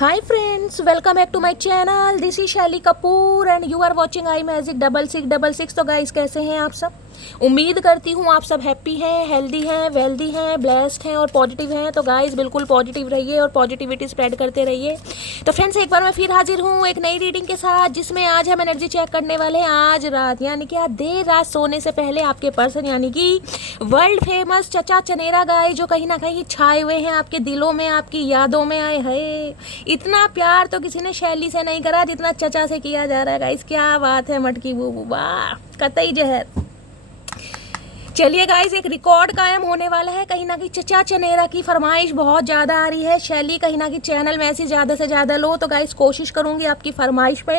Hi friends, welcome back to my channel. This is शैली Kapoor and you are watching I magic 6666। तो guys कैसे हैं आप सब? उम्मीद करती हूँ आप सब हैप्पी हैं, हेल्दी हैं, वेल्दी हैं, ब्लेस्ड हैं और पॉजिटिव हैं। तो गाइस बिल्कुल पॉजिटिव रहिए और पॉजिटिविटी स्प्रेड करते रहिए। तो फ्रेंड्स एक बार मैं फिर हाजिर हूँ एक नई रीडिंग के साथ, जिसमें आज हम एनर्जी चेक करने वाले हैं आज रात, यानी कि आज देर रात सोने से पहले आपके पर्सन यानी कि वर्ल्ड फेमस चचा चनेरा गाइस जो कहीं ना कहीं छाए हुए हैं आपके दिलों में, आपकी यादों में आए है। इतना प्यार तो किसी ने शैली से नहीं करा जितना चचा से किया जा रहा है गाइस। क्या बात है मटकी बूबू, वाह कतई जहर। चलिए गाइस एक रिकॉर्ड कायम होने वाला है। कहीं ना कहीं चचा चनेरा की फरमाइश बहुत ज़्यादा आ रही है। शैली कहीं ना कहीं चैनल में ऐसी ज़्यादा से ज़्यादा लो। तो गाइस कोशिश करूँगी आपकी फरमाइश पे,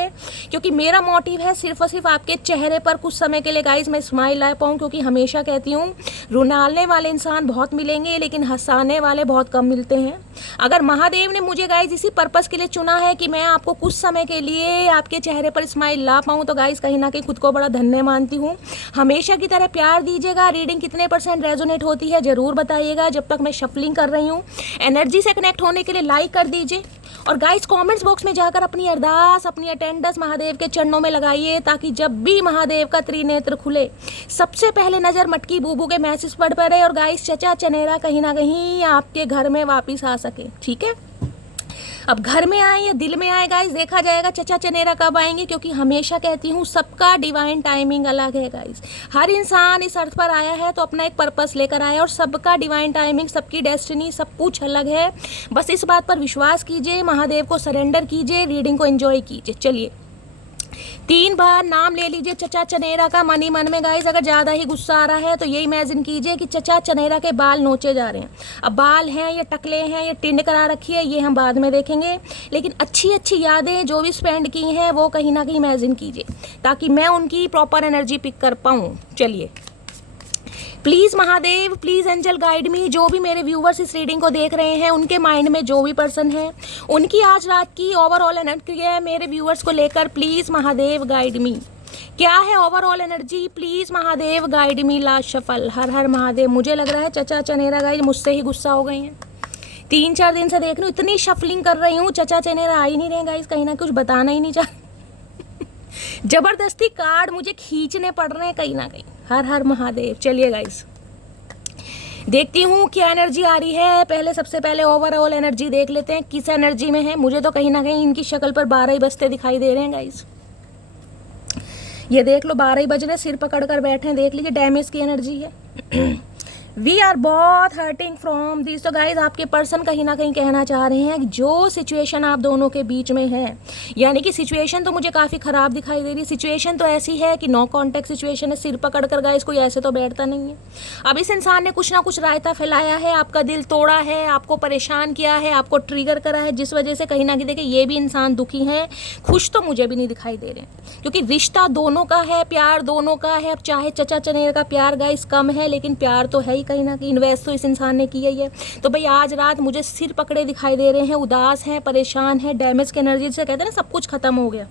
क्योंकि मेरा मोटिव है सिर्फ और सिर्फ आपके चेहरे पर कुछ समय के लिए गाइस मैं स्माइल ला पाऊँ। क्योंकि हमेशा कहती हूँ रुलाने वाले इंसान बहुत मिलेंगे लेकिन हंसाने वाले बहुत कम मिलते हैं। अगर महादेव ने मुझे गाइस इसी पर्पस के लिए चुना है कि मैं आपको कुछ समय के लिए आपके चेहरे पर स्माइल ला पाऊँ, तो गाइस कहीं ना कहीं खुद को बड़ा धन्य मानती हूँ। हमेशा की तरह प्यार दीजिएगा। रीडिंग कितने % रेजोनेट होती है ज़रूर बताइएगा। जब तक मैं शफलिंग कर रही हूँ एनर्जी से कनेक्ट होने के लिए लाइक कर दीजिए और गाइस कमेंट्स बॉक्स में जाकर अपनी अरदास, अपनी अटेंडेंस महादेव के चरणों में लगाइए, ताकि जब भी महादेव का त्रिनेत्र खुले सबसे पहले नज़र मटकी बूबू के मैसेज पर पड़े और गाइस चचा चनेरा कहीं ना कहीं आपके घर में वापस आ सके। ठीक है, अब घर में आए या दिल में आए गाइस देखा जाएगा चचा चनेरा कब आएंगे, क्योंकि हमेशा कहती हूँ सबका डिवाइन टाइमिंग अलग है गाइस। हर इंसान इस अर्थ पर आया है तो अपना एक पर्पस लेकर आया, और सबका डिवाइन टाइमिंग, सबकी डेस्टिनी, सब कुछ अलग है। बस इस बात पर विश्वास कीजिए, महादेव को सरेंडर कीजिए, रीडिंग को एंजॉय कीजिए। चलिए 3 बार नाम ले लीजिए चचा चनेरा का मन ही मन में गाइस। अगर ज़्यादा ही गुस्सा आ रहा है तो ये इमेजिन कीजिए कि चचा चनेरा के बाल नोचे जा रहे हैं। अब बाल हैं या टकले हैं या टिंड करा रखी है ये हम बाद में देखेंगे, लेकिन अच्छी अच्छी यादें जो भी स्पेंड की हैं वो कहीं ना कहीं इमेजिन कीजिए, ताकि मैं उनकी प्रॉपर एनर्जी पिक कर पाऊँ। चलिए please Mahadev, please angel guide me. जो भी मेरे व्यूवर्स इस रीडिंग को देख रहे हैं उनके माइंड में जो भी पर्सन है उनकी आज रात की ओवरऑल एनर्जी है मेरे व्यूवर्स को लेकर। Please Mahadev guide me. क्या है overall energy? Please Mahadev guide me. Last shuffle. हर हर महादेव। मुझे लग रहा है चचा चनेरा गाइस मुझसे ही गुस्सा हो गई हैं। 3-4 दिन से देख रही हूँ इतनी शफलिंग कर रही हूँ, चचा चनेरा आ ही नहीं रहे गाइस। कहीं ना कुछ बताना ही नहीं चाह जबरदस्ती कार्ड मुझे खींचने पड़ रहे हैं कहीं ना कहीं। हर हर महादेव। चलिए गाइस देखती हूँ क्या एनर्जी आ रही है। पहले सबसे पहले ओवरऑल एनर्जी देख लेते हैं किस एनर्जी में है। मुझे तो कहीं ना कहीं इनकी शक्ल पर 12 ही बजते दिखाई दे रहे हैं गाइस। ये देख लो 12 ही बज रहे, सिर पकड़ कर बैठे हैं। देख लीजिए डैमेज की एनर्जी है। वी आर बहुत हर्टिंग फ्रॉम दिस। तो गाइज आपके पर्सन कहीं ना कहीं कहना चाह रहे हैं कि जो सिचुएशन आप दोनों के बीच में है, यानी कि सिचुएशन तो मुझे काफ़ी ख़राब दिखाई दे रही है। सिचुएशन तो ऐसी है कि नो कॉन्टैक्ट सिचुएशन है। सिर पकड़ कर गाइज कोई ऐसे तो बैठता नहीं है। अब इस इंसान ने कुछ ना कुछ रायता फैलाया है, आपका दिल तोड़ा है, आपको परेशान किया है, आपको ट्रिगर करा है, जिस वजह से कहीं ना कहीं देखिए ये भी इंसान दुखी हैं। खुश तो मुझे भी नहीं दिखाई दे रहे हैं, क्योंकि रिश्ता दोनों का है, प्यार दोनों का है। अब चाहे चचा चनेरा का प्यार गाइज कम है, लेकिन प्यार तो है ही कहीं ना कहीं। इन्वेस्ट तो इस इंसान ने किया ही है। तो भाई आज रात मुझे सिर पकड़े दिखाई दे रहे हैं, उदास हैं, परेशान हैं, डैमेज की एनर्जी से कहते हैं ना सब कुछ खत्म हो गया।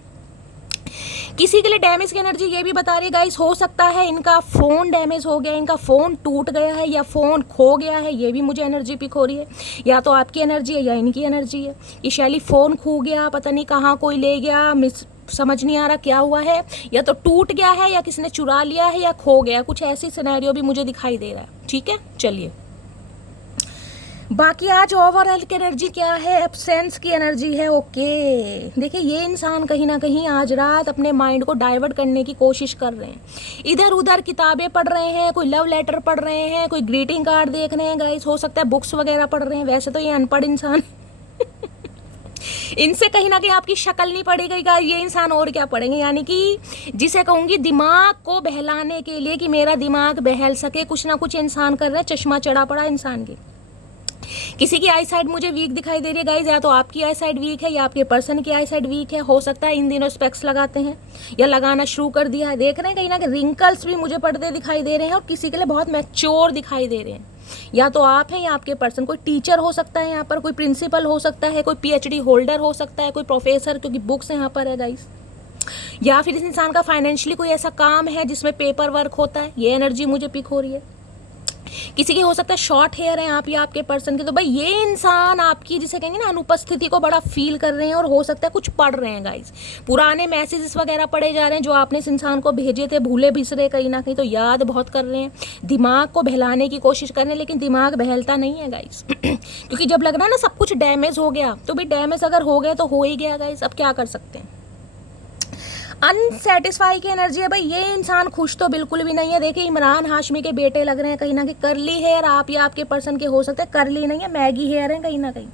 किसी के लिए डैमेज की एनर्जी ये भी बता रही है गाइस, हो सकता है इनका फ़ोन डैमेज हो गया, इनका फ़ोन टूट गया है या फ़ोन खो गया है। ये भी मुझे एनर्जी पिक हो रही है। या तो आपकी एनर्जी है या इनकी एनर्जी है। ये शैली फ़ोन खो गया, पता नहीं कहाँ कोई ले गया, समझ नहीं आ रहा क्या हुआ है। या तो टूट गया है या किसी ने चुरा लिया है या खो गया। कुछ ऐसी सिनेरियो भी मुझे दिखाई दे रहा है। ठीक है चलिए बाकी आज ओवरऑल की एनर्जी क्या है? एब्सेंस की एनर्जी है। ओके देखिए ये इंसान कहीं ना कहीं आज रात अपने माइंड को डाइवर्ट करने की कोशिश कर रहे हैं। इधर उधर किताबें पढ़ रहे हैं, कोई लव लेटर पढ़ रहे हैं, कोई ग्रीटिंग कार्ड देख रहे हैं गाइस, हो सकता है बुक्स वगैरह पढ़ रहे हैं। वैसे तो ये अनपढ़ इंसान इनसे कहीं ना कहीं आपकी शक्ल नहीं पड़ेगी गाइस। ये इंसान और क्या पढ़ेंगे, यानी कि जिसे कहूँगी दिमाग को बहलाने के लिए कि मेरा दिमाग बहल सके, कुछ ना कुछ इंसान कर रहा है। चश्मा चढ़ा पड़ा इंसान के। किसी की आई साइड मुझे वीक दिखाई दे रही है गाइज। या तो आपकी आई साइड वीक है या आपके पर्सन की आई साइड वीक है। हो सकता है इन दिनों स्पेक्स लगाते हैं या लगाना शुरू कर दिया है। देख रहे हैं कहीं ना कहीं रिंकल्स भी मुझे पड़ते दिखाई दे रहे हैं, और किसी के लिए बहुत मैच्योर दिखाई दे रहे हैं। या तो आप हैं या आपके पर्सन। कोई टीचर हो सकता है यहाँ पर, कोई प्रिंसिपल हो सकता है, कोई PhD होल्डर हो सकता है, कोई प्रोफेसर, क्योंकि बुक्स यहाँ पर है गाइज। या फिर इस इंसान का फाइनेंशियली कोई ऐसा काम है जिसमें पेपर वर्क होता है। ये एनर्जी मुझे पिक हो रही है। किसी के हो सकता है शॉर्ट हेयर है आप या आपके पर्सन के, तो भाई ये इंसान आपकी जिसे कहेंगे ना अनुपस्थिति को बड़ा फील कर रहे हैं और हो सकता है कुछ पढ़ रहे हैं गाइस, पुराने मैसेजेस वगैरह पढ़े जा रहे हैं जो आपने इस इंसान को भेजे थे, भूले बिसरे कहीं ना कहीं, तो याद बहुत कर रहे हैं, दिमाग को बहलाने की कोशिश कर रहे हैं, लेकिन दिमाग बहलता नहीं है गाइस क्योंकि जब लग रहा है ना सब कुछ डैमेज हो गया, तो भाई डैमेज अगर हो गया तो हो ही गया गाइस, अब क्या कर सकते हैं। अनसेटिस्फाई की एनर्जी है भाई, ये इंसान खुश तो बिल्कुल भी नहीं है। देखिए इमरान हाशमी के बेटे लग रहे हैं कहीं ना कहीं, करली हेयर आप या आपके पर्सन के हो सकते हैं, करली नहीं है मैगी हेयर है कहीं ना कहीं।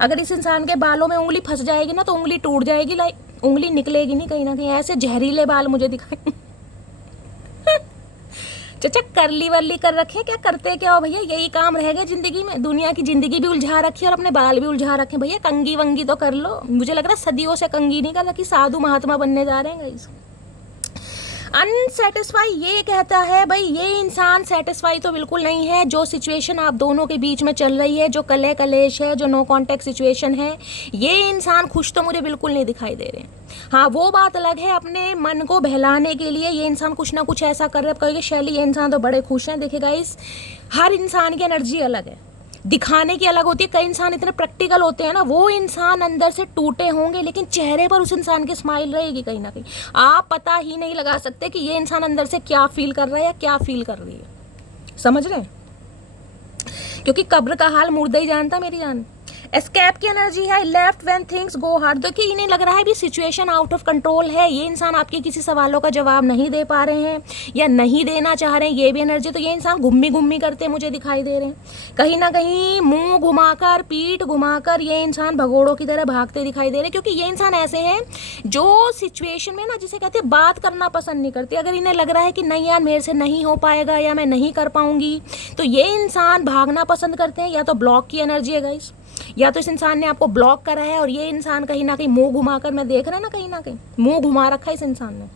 अगर इस इंसान के बालों में उंगली फंस जाएगी ना तो उंगली टूट जाएगी, लाइक उंगली निकलेगी नहीं कहीं ना कहीं, ऐसे जहरीले बाल मुझे दिखाई चाचा करली वर्ली कर रखे, क्या करते क्या हो भैया, यही काम रह गया जिंदगी में, दुनिया की जिंदगी भी उलझा रखी है और अपने बाल भी उलझा रखे भैया, कंगी वंगी तो कर लो। मुझे लग रहा है सदियों से कंगी नहीं कर रखी, साधु महात्मा बनने जा रहे हैं गाइस। अनसेटिस्फाई ये कहता है भाई ये इंसान सेटिस्फाई तो बिल्कुल नहीं है, जो सिचुएशन आप दोनों के बीच में चल रही है, जो कले कलेश है, जो नो कॉन्टेक्ट सिचुएशन है, ये इंसान खुश तो मुझे बिल्कुल नहीं दिखाई दे रहे हैं। हाँ वो बात अलग है, अपने मन को बहलाने के लिए ये इंसान कुछ ना कुछ ऐसा कर रहे हैं, कहेंगे शैली ये इंसान तो बड़े खुश हैं। देखिए गाइस हर इंसान की एनर्जी अलग है, दिखाने की अलग होती है, कई इंसान इतने प्रैक्टिकल होते हैं ना, वो इंसान अंदर से टूटे होंगे लेकिन चेहरे पर उस इंसान की स्माइल रहेगी कहीं ना कहीं, आप पता ही नहीं लगा सकते कि ये इंसान अंदर से क्या फील कर रहा है या क्या फील कर रही है, समझ रहे हैं, क्योंकि कब्र का हाल मुर्दा ही जानता मेरी जान। एस्केप की एनर्जी है, left when things go hard. देखिए इन्हें लग रहा है भी सिचुएशन आउट ऑफ कंट्रोल है, ये इंसान आपके किसी सवालों का जवाब नहीं दे पा रहे हैं या नहीं देना चाह रहे हैं, ये भी एनर्जी, तो ये इंसान घुम्मी घुम्मी करते मुझे दिखाई दे रहे हैं, कहीं ना कहीं मुंह घुमाकर पीठ घुमाकर ये इंसान भगोड़ों की तरह भागते दिखाई दे रहे हैं, क्योंकि ये इंसान ऐसे हैं जो सिचुएशन में ना जिसे कहते हैं बात करना पसंद नहीं करते। अगर इन्हें लग रहा है कि नहीं यार मेरे से नहीं हो पाएगा या मैं नहीं कर पाऊंगी, तो ये इंसान भागना पसंद करते हैं। या तो ब्लॉक की एनर्जी है गाइस, या तो इस इंसान ने आपको ब्लॉक करा है और ये इंसान कहीं ना कहीं मुंह घुमाकर, मैं देख रहा है ना कहीं ना कहीं मुंह घुमा रखा है इस इंसान ने।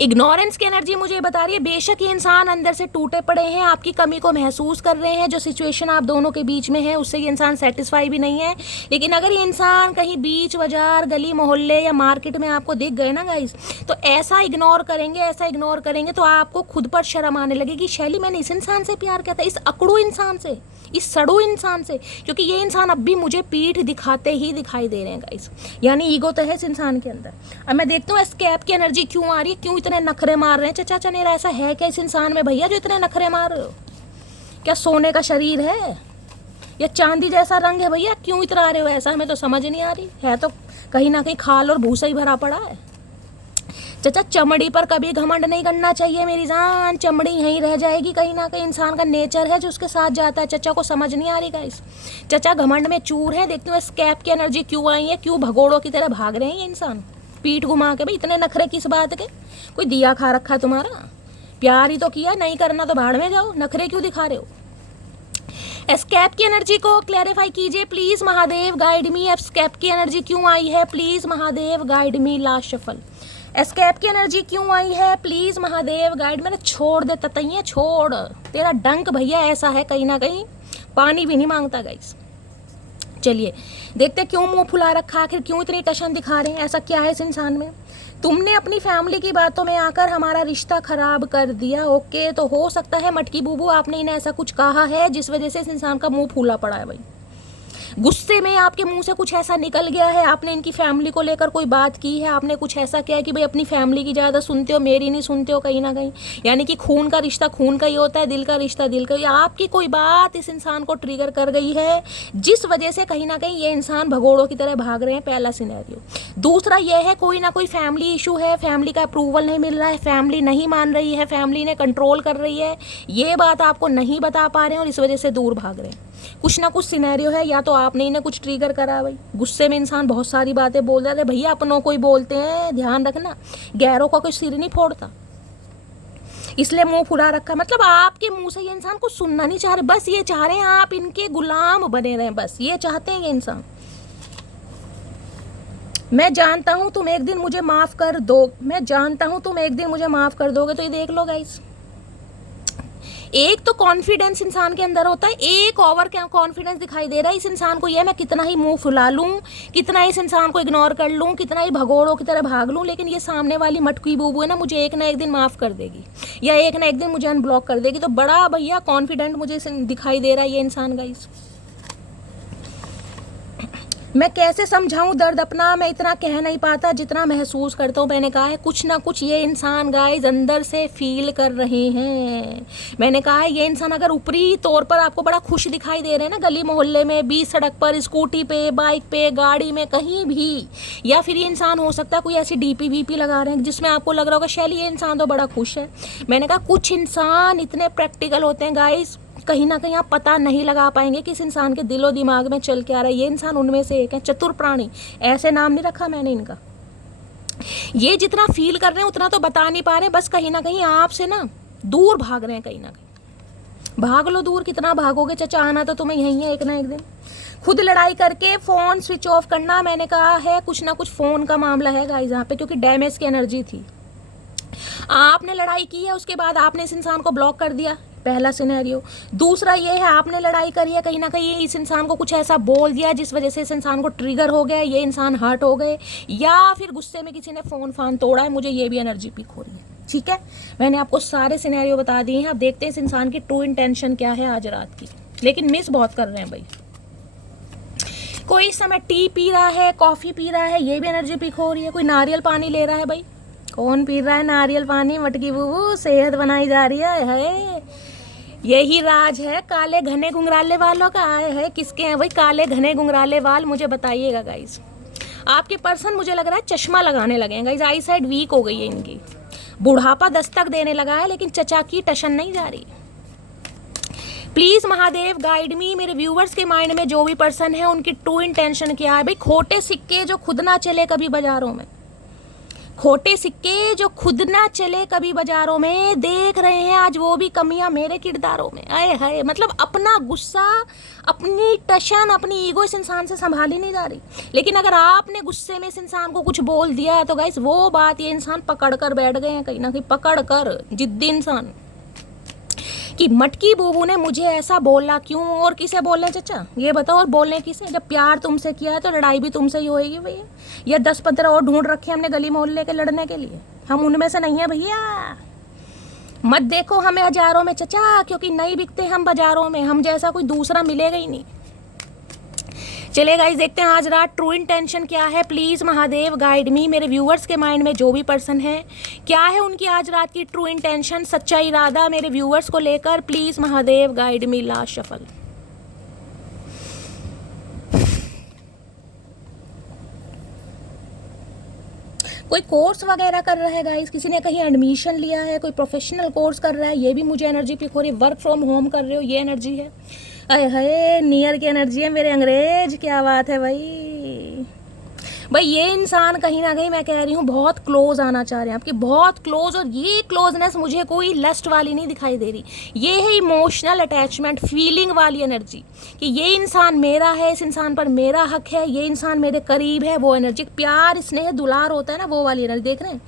इग्नोरेंस की एनर्जी मुझे ये बता रही है बेशक ये इंसान अंदर से टूटे पड़े हैं, आपकी कमी को महसूस कर रहे हैं, जो सिचुएशन आप दोनों के बीच में है उससे ये इंसान सेटिस्फाई भी नहीं है, लेकिन अगर ये इंसान कहीं बीच बाजार गली मोहल्ले या मार्केट में आपको दिख गए ना गाइस, तो ऐसा इग्नोर करेंगे तो आपको खुद पर शर्म आने लगेगी, शैली मैंने इस इंसान से प्यार किया था, इस अकड़ू इंसान से, इस सड़ू इंसान से, क्योंकि ये इंसान अब भी मुझे पीठ दिखाते ही दिखाई दे रहे हैं गाइस, यानी ईगो तो है इस इंसान के अंदर। अब मैं देखता हूँ एस्केप की एनर्जी क्यों आ रही है, क्यों इतने नखरे मार रहे हैं चचा चनेरा, ऐसा है क्या इस इंसान में भैया जो इतने नखरे मार रहे हो, क्या सोने का शरीर है या चांदी जैसा रंग है भैया, क्यों इतरा रहे हो ऐसा, हमें तो समझ नहीं आ रही है, तो कहीं ना कहीं खाल और भूसा ही भरा पड़ा है। चचा चमड़ी पर कभी घमंड नहीं करना चाहिए मेरी जान, चमड़ी यहीं रह जाएगी कहीं ना कहीं, इंसान का नेचर है जो उसके साथ जाता है, चचा को समझ नहीं आ रही गाइस, चचा घमंड में चूर है। देखते हो स्कैप की एनर्जी क्यों आई है, क्यों भगोड़ों की तरह भाग रहे हैं ये इंसान पीठ घुमा के, भाई इतने नखरे किस बात के, कोई दिया खा रखा है तुम्हारा, प्यार ही तो किया, नहीं करना तो भाड़ में जाओ, नखरे क्यों दिखा रहे हो। एस्केप की एनर्जी को क्लैरिफाई कीजिए please Mahadev, guide me, escape की एनर्जी क्यों आई है please Mahadev guide me, last shuffle. Escape की एनर्जी क्यों आई है प्लीज महादेव गाइड, मैंने छोड़ दे ततैया छोड़, तेरा डंक भैया ऐसा है कहीं ना कहीं पानी भी नहीं मांगता गाइस। चलिए देखते क्यों मुंह फुला रखा, आखिर क्यों इतनी टशन दिखा रहे हैं, ऐसा क्या है इस इंसान में। तुमने अपनी फैमिली की बातों में आकर हमारा रिश्ता खराब कर दिया, ओके, तो हो सकता है मटकी बूबू आपने इन्हें ऐसा कुछ कहा है जिस वजह से इस इंसान का मुंह फूला पड़ा है भाई, गुस्से में आपके मुंह से कुछ ऐसा निकल गया है, आपने इनकी फैमिली को लेकर कोई बात की है, आपने कुछ ऐसा किया है कि भाई अपनी फैमिली की ज़्यादा सुनते हो मेरी नहीं सुनते हो कहीं ना कहीं, यानी कि खून का रिश्ता खून का ही होता है, दिल का रिश्ता दिल का ही, आपकी कोई बात इस इंसान को ट्रिगर कर गई है जिस वजह से कहीं ना कहीं ये इंसान भगोड़ों की तरह भाग रहे हैं, पहला सिनेरियो। दूसरा यह है कोई ना कोई फैमिली इशू है, फैमिली का अप्रूवल नहीं मिल रहा है, फैमिली नहीं मान रही है, फैमिली ने कंट्रोल कर रही है, ये बात आपको नहीं बता पा रहे हैं और इस वजह से दूर भाग रहे हैं, कुछ ना कुछ सिनेरियो है, या तो आपने इन्हें कुछ ट्रिगर करा भाई, गुस्से में इंसान बहुत सारी बातें बोल रहे, भैया अपनों को ही बोलते हैं, ध्यान रखना, गैरों का कोई सिर नहीं फोड़ता, इसलिए मुंह फुला रखा, मतलब आपके मुंह से ये इंसान कुछ सुनना नहीं चाह रहे, बस ये चाह रहे हैं आप इनके गुलाम बने रहें, बस ये चाहते हैं ये इंसान। मैं जानता हूं तुम एक दिन मुझे माफ कर दो, मैं जानता हूं तुम एक दिन मुझे माफ कर दोगे, तो ये देख लो गाइस एक तो कॉन्फिडेंस इंसान के अंदर होता है, एक ओवर कॉन्फिडेंस दिखाई दे रहा है इस इंसान को, ये मैं कितना ही मुंह फुला लूँ, कितना इस इंसान को इग्नोर कर लूँ, कितना ही भगोड़ों की तरह भाग लूँ, लेकिन ये सामने वाली मटकी बूबू है ना, मुझे एक ना एक दिन माफ़ कर देगी या एक ना एक दिन मुझे अनब्लॉक कर देगी। तो बड़ा भैया कॉन्फिडेंट मुझे दिखाई दे रहा है ये इंसान गाइस। मैं कैसे समझाऊं दर्द अपना, मैं इतना कह नहीं पाता जितना महसूस करता हूँ। मैंने कहा है कुछ ना कुछ ये इंसान गाइस अंदर से फील कर रहे हैं। मैंने कहा है ये इंसान अगर ऊपरी तौर पर आपको बड़ा खुश दिखाई दे रहे हैं ना, गली मोहल्ले में, बीच सड़क पर, स्कूटी पे, बाइक पे, गाड़ी में, कहीं भी, या फिर ये इंसान हो सकता है कोई ऐसी डीपी वीपी लगा रहे हैं जिसमें आपको लग रहा होगा शैली ये इंसान तो बड़ा खुश है। मैंने कहा कुछ इंसान इतने प्रैक्टिकल होते हैं गाइस, कहीं ना कहीं आप पता नहीं लगा पाएंगे कि इस इंसान के दिलो दिमाग में चल के आ रहा है। ये इंसान उनमें से एक है, चतुर प्राणी, ऐसे नाम नहीं रखा मैंने इनका। ये जितना फील कर रहे हैं उतना तो बता नहीं पा रहे, बस कहीं ना कहीं आपसे ना दूर भाग रहे हैं। कहीं ना कहीं भाग लो दूर, कितना भागोगे चचा, आना तो तुम्हें यहीं है एक ना एक दिन। खुद लड़ाई करके फ़ोन स्विच ऑफ करना, मैंने कहा है कुछ ना कुछ फ़ोन का मामला है गाइस यहाँ पे, क्योंकि डैमेज की एनर्जी थी। आपने लड़ाई की है, उसके बाद आपने इस इंसान को ब्लॉक कर दिया, पहला सिनेरियो। दूसरा ये है आपने लड़ाई करी है, कहीं ना कहीं इस इंसान को कुछ ऐसा बोल दिया जिस वजह से इस इंसान को ट्रिगर हो गया, ये इंसान हर्ट हो गए, या फिर गुस्से में किसी ने फ़ोन फान तोड़ा है। मुझे ये भी एनर्जी पिक हो रही है, ठीक है। मैंने आपको सारे सिनेरियो बता दिए हैं, अब देखते हैं इस इंसान की ट्रू इंटेंशन क्या है आज रात की। लेकिन मिस बहुत कर रहे हैं भाई। कोई इस समय टी पी रहा है, कॉफ़ी पी रहा है, ये भी एनर्जी पिक हो रही है। कोई नारियल पानी ले रहा है भाई, कौन पी रहा है नारियल पानी, मटकी बूबू, सेहत बनाई जा रही है। यही राज है काले घने घुंघराले वालों का। है किसके हैं भाई काले घने घुंघराले वाल, मुझे बताइएगा गाइस। आपके पर्सन मुझे लग रहा है चश्मा लगाने लगे हैं गाइस, आई साइड वीक हो गई है इनकी, बुढ़ापा दस्तक देने लगा है, लेकिन चचा की टशन नहीं जा रही। प्लीज़ महादेव गाइड मी, मेरे व्यूवर्स के माइंड में जो भी पर्सन है उनकी ट्रू इंटेंशन क्या है भाई। खोटे सिक्के जो खुद ना चले कभी बाजारों में, खोटे सिक्के जो खुद ना चले कभी बाजारों में, देख रहे हैं आज वो भी कमियां मेरे किरदारों में। आए हाय, मतलब अपना गुस्सा, अपनी टशन, अपनी ईगो इस इंसान से संभाली नहीं जा रही। लेकिन अगर आपने गुस्से में इस इंसान को कुछ बोल दिया तो गाइस वो बात ये इंसान पकड़ कर बैठ गए हैं, कहीं ना कहीं पकड़ कर, जिद्दी इंसान कि मटकी बूबू ने मुझे ऐसा बोला क्यों, और किसे बोलने चचा ये बताओ, और बोलने किसे। जब प्यार तुमसे किया है तो लड़ाई भी तुमसे ही होएगी भैया। या 10-15 और ढूंढ रखे हमने गली मोहल्ले के लड़ने के लिए, हम उनमें से नहीं है भैया। मत देखो हमें हजारों में चचा, क्योंकि नहीं बिकते हम बाजारों में, हम जैसा कोई दूसरा मिलेगा ही नहीं। चलिए गाइस देखते हैं आज रात ट्रू इंटेंशन क्या है। प्लीज़ महादेव गाइड मी, मेरे व्यूवर्स के माइंड में जो भी पर्सन है क्या है उनकी आज रात की ट्रू इंटेंशन, सच्चा इरादा मेरे व्यूवर्स को लेकर। Please Mahadev guide me. Last shuffle. कोई कोर्स वगैरह कर रहा है गाइस, किसी ने कहीं एडमिशन लिया है, कोई प्रोफेशनल कोर्स कर रहा है, ये भी मुझे एनर्जी पिक हो रही है। वर्क फ्रॉम होम कर रहे हो, ये एनर्जी है। अरे हाय नियर की एनर्जी है मेरे अंग्रेज, क्या बात है भाई। भाई ये इंसान कहीं ना कहीं मैं कह रही हूँ बहुत क्लोज आना चाह रहे हैं आपके, बहुत क्लोज। और ये क्लोजनेस मुझे कोई लस्ट वाली नहीं दिखाई दे रही, ये है इमोशनल अटैचमेंट, फीलिंग वाली एनर्जी कि ये इंसान मेरा है, इस इंसान पर मेरा हक है, ये इंसान मेरे करीब है। वो एनर्जी, प्यार स्नेह दुलार होता है ना, वो वाली एनर्जी। देख रहे हैं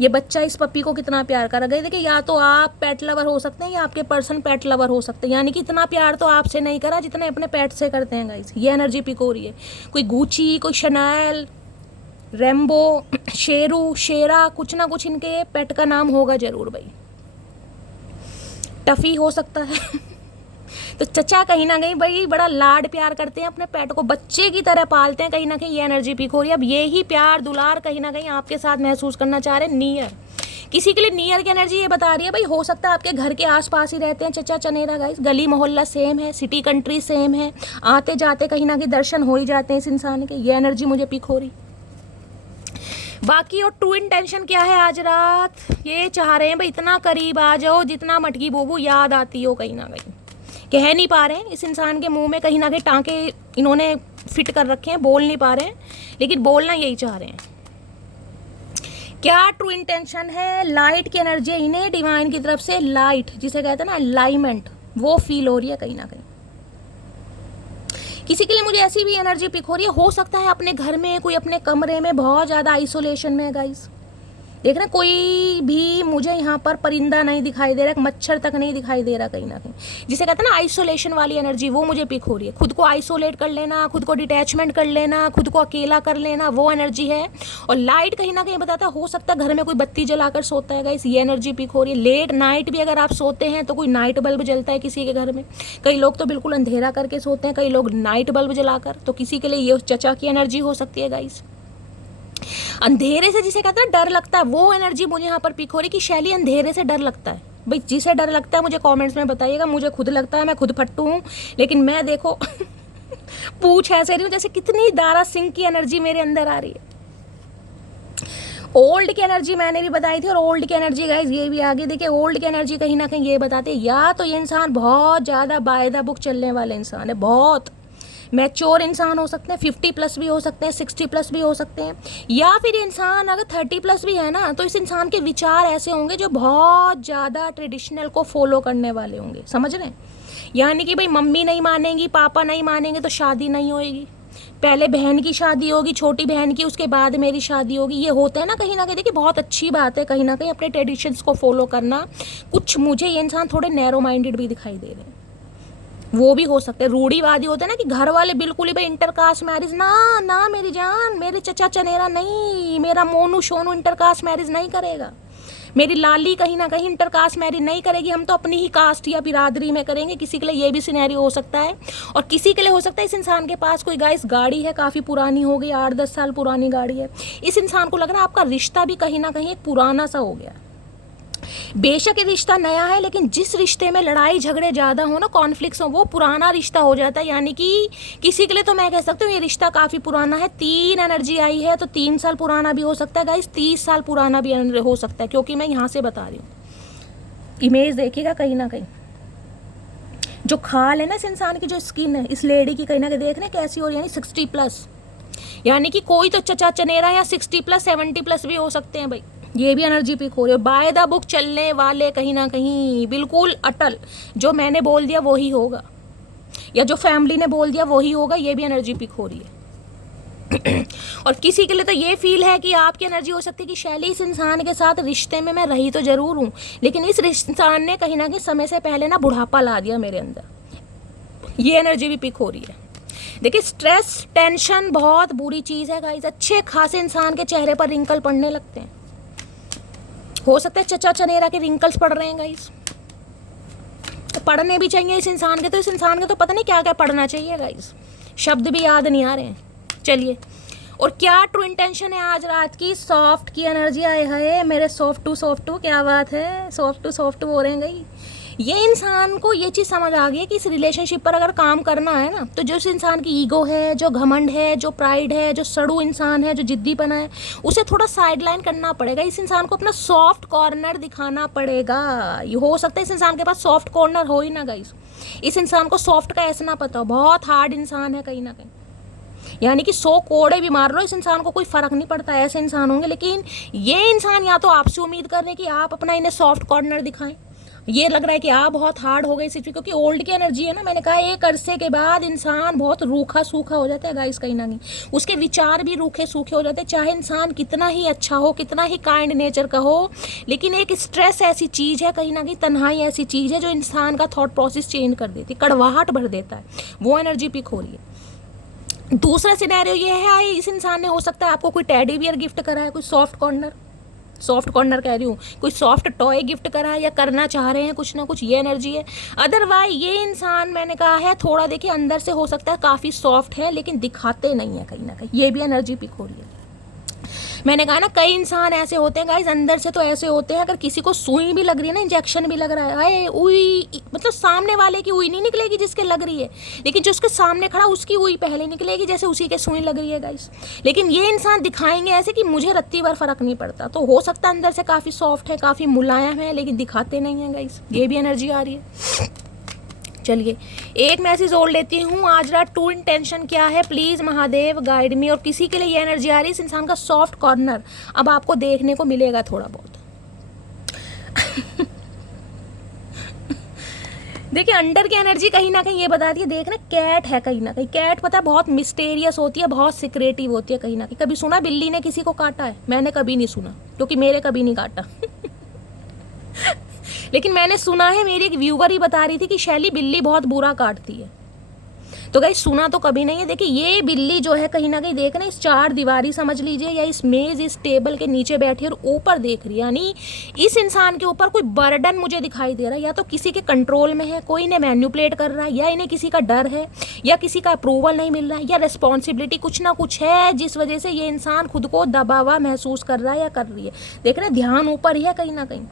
ये बच्चा इस पप्पी को कितना प्यार कर रहा है। देखिए या तो आप पेट लवर हो सकते हैं या आपके पर्सन पेट लवर हो सकते हैं, यानी कि इतना प्यार तो आपसे नहीं करा जितने अपने पेट से करते हैं गाइस। ये एनर्जी पिक हो रही है। कोई गुची, कोई शनैल, रेम्बो, शेरू, शेरा, कुछ ना कुछ इनके पेट का नाम होगा जरूर भाई। टफी हो सकता है तो चचा कहीं ना कहीं भाई बड़ा लाड प्यार करते हैं अपने पेट को, बच्चे की तरह पालते हैं। कहीं ना कहीं ये एनर्जी पिक हो रही है। अब ये ही प्यार दुलार कहीं ना कहीं आपके साथ महसूस करना चाह रहे हैं। नियर किसी के लिए नियर की एनर्जी ये बता रही है भाई, हो सकता है आपके घर के आसपास ही रहते हैं चचा चनेरा गाइस, गली मोहल्ला सेम है, सिटी कंट्री सेम है, आते जाते कहीं ना कहीं दर्शन हो ही जाते हैं इस इंसान के। ये एनर्जी मुझे पिक हो रही। बाकी और ट्रू इंटेंशन क्या है आज रात, ये चाह रहे हैं भाई इतना करीब आ जाओ जितना मटकी बूबू याद आती हो। कहीं ना कहीं कह नहीं पा रहे हैं, इस इंसान के मुंह में कहीं ना कहीं टांके इन्होंने फिट कर रखे हैं, बोल नहीं पा रहे हैं, लेकिन बोलना यही चाह रहे हैं। क्या ट्रू इंटेंशन है, लाइट की एनर्जी इन्हें डिवाइन की तरफ से, लाइट जिसे कहते हैं ना अलाइनमेंट, वो फील हो रही है कहीं ना कहीं। किसी के लिए मुझे ऐसी भी एनर्जी पिक हो रही है, हो सकता है अपने घर में, कोई अपने कमरे में बहुत ज़्यादा आइसोलेशन में है गाइस, देख रहे हैं, कोई भी मुझे यहाँ पर परिंदा नहीं दिखाई दे रहा, मच्छर तक नहीं दिखाई दे रहा कहीं ना कहीं। जिसे कहते हैं ना आइसोलेशन वाली एनर्जी, वो मुझे पिक हो रही है। खुद को आइसोलेट कर लेना, खुद को डिटैचमेंट कर लेना, खुद को अकेला कर लेना, वो एनर्जी है। और लाइट कहीं ना कहीं बताता हो सकता है घर में कोई बत्ती जलाकर सोता है गाइस, ये एनर्जी पिक हो रही है। लेट नाइट भी अगर आप सोते हैं तो कोई नाइट बल्ब जलता है किसी के घर में। कई लोग तो बिल्कुल अंधेरा करके सोते हैं, कई लोग नाइट बल्ब जलाकर, तो किसी के लिए ये चचा की एनर्जी हो सकती है गाइस। अंधेरे से जिसे कहते हैं डर लगता है, वो एनर्जी मुझे यहाँ पर पिक हो रही कि शैली अंधेरे से डर लगता है। भाई जिसे डर लगता है मुझे कमेंट्स में बताइएगा। मुझे खुद लगता है, मैं खुद फट्टू हूँ, लेकिन मैं देखो पूछ ऐसे रही हूँ जैसे कितनी दारा सिंह की एनर्जी मेरे अंदर आ रही है। ओल्ड की एनर्जी मैंने भी बताई थी, और ओल्ड की एनर्जी गाइज ये भी आगे देखिए। ओल्ड की एनर्जी कहीं ना कहीं ये बताते हैं या तो ये इंसान बहुत ज़्यादा बाय द बुक चलने वाले इंसान है, बहुत मैच्योर इंसान हो सकते हैं, 50+ भी हो सकते हैं, 60+ भी हो सकते हैं। या फिर इंसान अगर 30+ भी है ना, तो इस इंसान के विचार ऐसे होंगे जो बहुत ज़्यादा ट्रेडिशनल को फॉलो करने वाले होंगे, समझ रहे हैं। यानी कि भाई मम्मी नहीं मानेंगी, पापा नहीं मानेंगे तो शादी नहीं होएगी। पहले बहन की शादी होगी, छोटी बहन की, उसके बाद मेरी शादी होगी। ये होता है ना कहीं देखिए, बहुत अच्छी बात है कहीं ना कहीं अपने ट्रेडिशंस को फॉलो करना। कुछ मुझे ये इंसान थोड़े नैरो माइंडेड भी दिखाई दे रहे हैं, वो भी हो सकते हैं। रूढ़ीवादी होते हैं ना कि घर वाले बिल्कुल ही भाई इंटरकास्ट मैरिज ना ना, मेरी जान, मेरे चचा चनेरा नहीं, मेरा मोनू सोनू इंटरकास्ट मैरिज नहीं करेगा, मेरी लाली कहीं ना कहीं इंटरकास्ट मैरिज नहीं करेगी, हम तो अपनी ही कास्ट या बिरादरी में करेंगे। किसी के लिए ये भी सिनेरियो हो सकता है। और किसी के लिए हो सकता है इस इंसान के पास कोई गाइस गाड़ी है, काफ़ी पुरानी हो गई, 8-10 साल पुरानी गाड़ी है। इस इंसान को लग रहा है आपका रिश्ता भी कहीं ना कहीं एक पुराना सा हो गया। बेशक ये रिश्ता नया है, लेकिन जिस रिश्ते में लड़ाई झगड़े ज़्यादा हो ना, कॉन्फ्लिक्ट्स हो, वो पुराना रिश्ता हो जाता है। यानी कि किसी के लिए तो मैं कह सकती हूँ ये रिश्ता काफ़ी पुराना है। 3 एनर्जी आई है तो 3 साल पुराना भी हो सकता है गाइस, 30 साल पुराना भी हो सकता है, क्योंकि मैं यहाँ से बता रही हूँ। इमेज देखिएगा कहीं ना कहीं, जो खाल है ना इस इंसान की, जो स्किन है इस लेडी की, कहीं ना कहीं देख रहे हैं कैसी हो रही है, यानी 60+। यानी कि कोई तो चचा चनेरा या 60+, 70+ भी हो सकते हैं भाई, ये भी एनर्जी पिक हो रही है। बाय द बुक चलने वाले कहीं ना कहीं बिल्कुल अटल, जो मैंने बोल दिया वही होगा, या जो फैमिली ने बोल दिया वही होगा, ये भी एनर्जी पिक हो रही है। और किसी के लिए तो ये फील है कि आपकी एनर्जी हो सकती है कि शैली इस इंसान के साथ रिश्ते में मैं रही तो जरूर हूँ, लेकिन इस इंसान ने कहीं ना कहीं समय से पहले ना बुढ़ापा ला दिया मेरे अंदर, ये एनर्जी भी पिक हो रही है। देखिए स्ट्रेस टेंशन बहुत बुरी चीज़ है गाइस। अच्छे खासे इंसान के चेहरे पर रिंकल पड़ने लगते हैं, हो सकता है चचा चनेरा के रिंकल्स पड़ रहे हैं गाइस, तो पढ़ने भी चाहिए इस इंसान के। तो इस इंसान के तो पता नहीं क्या क्या पढ़ना चाहिए गाइस, शब्द भी याद नहीं आ रहे हैं। चलिए, और क्या ट्रू इंटेंशन है आज रात की? सॉफ्ट की एनर्जी आए है मेरे, सॉफ्ट टू, क्या बात है, सॉफ्ट टू हो रहे हैं गई। ये इंसान को ये चीज़ समझ आ गई है कि इस रिलेशनशिप पर अगर काम करना है ना, तो जो इस इंसान की ईगो है, जो घमंड है, जो प्राइड है, जो सड़ू इंसान है, जो जिद्दीपना है, उसे थोड़ा साइडलाइन करना पड़ेगा। इस इंसान को अपना सॉफ्ट कॉर्नर दिखाना पड़ेगा। ये हो सकता है इस इंसान के पास सॉफ्ट कॉर्नर हो ही ना गाइस, इस इंसान को सॉफ्ट का ऐसा ना पता हो, बहुत हार्ड इंसान है कहीं ना कहीं। यानी कि 100 कोड़े भी मार लो इस इंसान को कोई फर्क नहीं पड़ता, ऐसे इंसान होंगे। लेकिन ये इंसान या तो आपसे उम्मीद कर रहे हैं कि आप अपना इन्हें सॉफ्ट कॉर्नर दिखाएं, ये लग रहा है कि आप बहुत हार्ड हो गए इसी चीज़, क्योंकि ओल्ड की एनर्जी है ना। मैंने कहा एक अरसे के बाद इंसान बहुत रूखा सूखा हो जाता है गाइस, कहीं ना कहीं उसके विचार भी रूखे सूखे हो जाते हैं। चाहे इंसान कितना ही अच्छा हो, कितना ही काइंड नेचर का हो, लेकिन एक स्ट्रेस ऐसी चीज़ है कहीं ना कहीं, तन्हाई ऐसी चीज़ है जो इंसान का थॉट प्रोसेस चेंज कर देती है, कड़वाहट भर देता है। वो एनर्जी पिक हो रही है। दूसरा सिनेरियो ये है, इस इंसान ने हो सकता है आपको कोई टेडी बियर गिफ्ट करा है, कोई सॉफ्ट कॉर्नर कह रही हूँ, कोई सॉफ्ट टॉय गिफ्ट करा है, या करना चाह रहे हैं कुछ ना कुछ, ये एनर्जी है। अदरवाइज ये इंसान मैंने कहा है थोड़ा देखिए अंदर से हो सकता है काफ़ी सॉफ्ट है, लेकिन दिखाते नहीं है कहीं ना कहीं, ये भी एनर्जी पिक हो रही है। मैंने कहा ना कई इंसान ऐसे होते हैं गाइस, अंदर से तो ऐसे होते हैं, अगर किसी को सुई भी लग रही है ना, इंजेक्शन भी लग रहा है, आए उई, मतलब सामने वाले की उई नहीं निकलेगी जिसके लग रही है, लेकिन जो उसके सामने खड़ा उसकी उई पहले निकलेगी, जैसे उसी के सुई लग रही है गाइस। लेकिन ये इंसान दिखाएंगे ऐसे कि मुझे रत्ती भर फर्क नहीं पड़ता। तो हो सकता है अंदर से काफ़ी सॉफ्ट है, काफ़ी मुलायम है, लेकिन दिखाते नहीं है गाइस, ये भी एनर्जी आ रही है। चलिए एक मैसेज और लेती हूँ, आज रात ट्रू इंटेंशन क्या है, प्लीज़ महादेव गाइड मी। और किसी के लिए ये एनर्जी आ रही है, इस इंसान का सॉफ्ट कॉर्नर अब आपको देखने को मिलेगा थोड़ा बहुत। देखिए अंडर की एनर्जी कहीं ना कहीं ये बताती है, देख ना कैट है कहीं ना कहीं। कैट पता है बहुत मिस्टेरियस होती है, बहुत सिक्रेटिव होती है कहीं ना कहीं। कभी सुना बिल्ली ने किसी को काटा है? मैंने कभी नहीं सुना, क्योंकि मेरे कभी नहीं काटा। लेकिन मैंने सुना है, मेरी एक व्यूवर ही बता रही थी कि शैली बिल्ली बहुत बुरा काटती है। तो गाइस सुना तो कभी नहीं है। देखिए ये बिल्ली जो है कहीं ना कहीं देख ना, इस चार दीवारी समझ लीजिए या इस मेज, इस टेबल के नीचे बैठी और ऊपर देख रही है। यानी इस इंसान के ऊपर कोई बर्डन मुझे दिखाई दे रहा है, या तो किसी के कंट्रोल में है, कोई इन्हें मैन्युपुलेट कर रहा है, या इन्हें किसी का डर है, या किसी का अप्रूवल नहीं मिल रहा है, या रिस्पॉन्सिबिलिटी कुछ ना कुछ है जिस वजह से ये इंसान खुद को दबा हुआ महसूस कर रहा है या कर रही है। देख रहे ध्यान ऊपर ही है कहीं ना कहीं,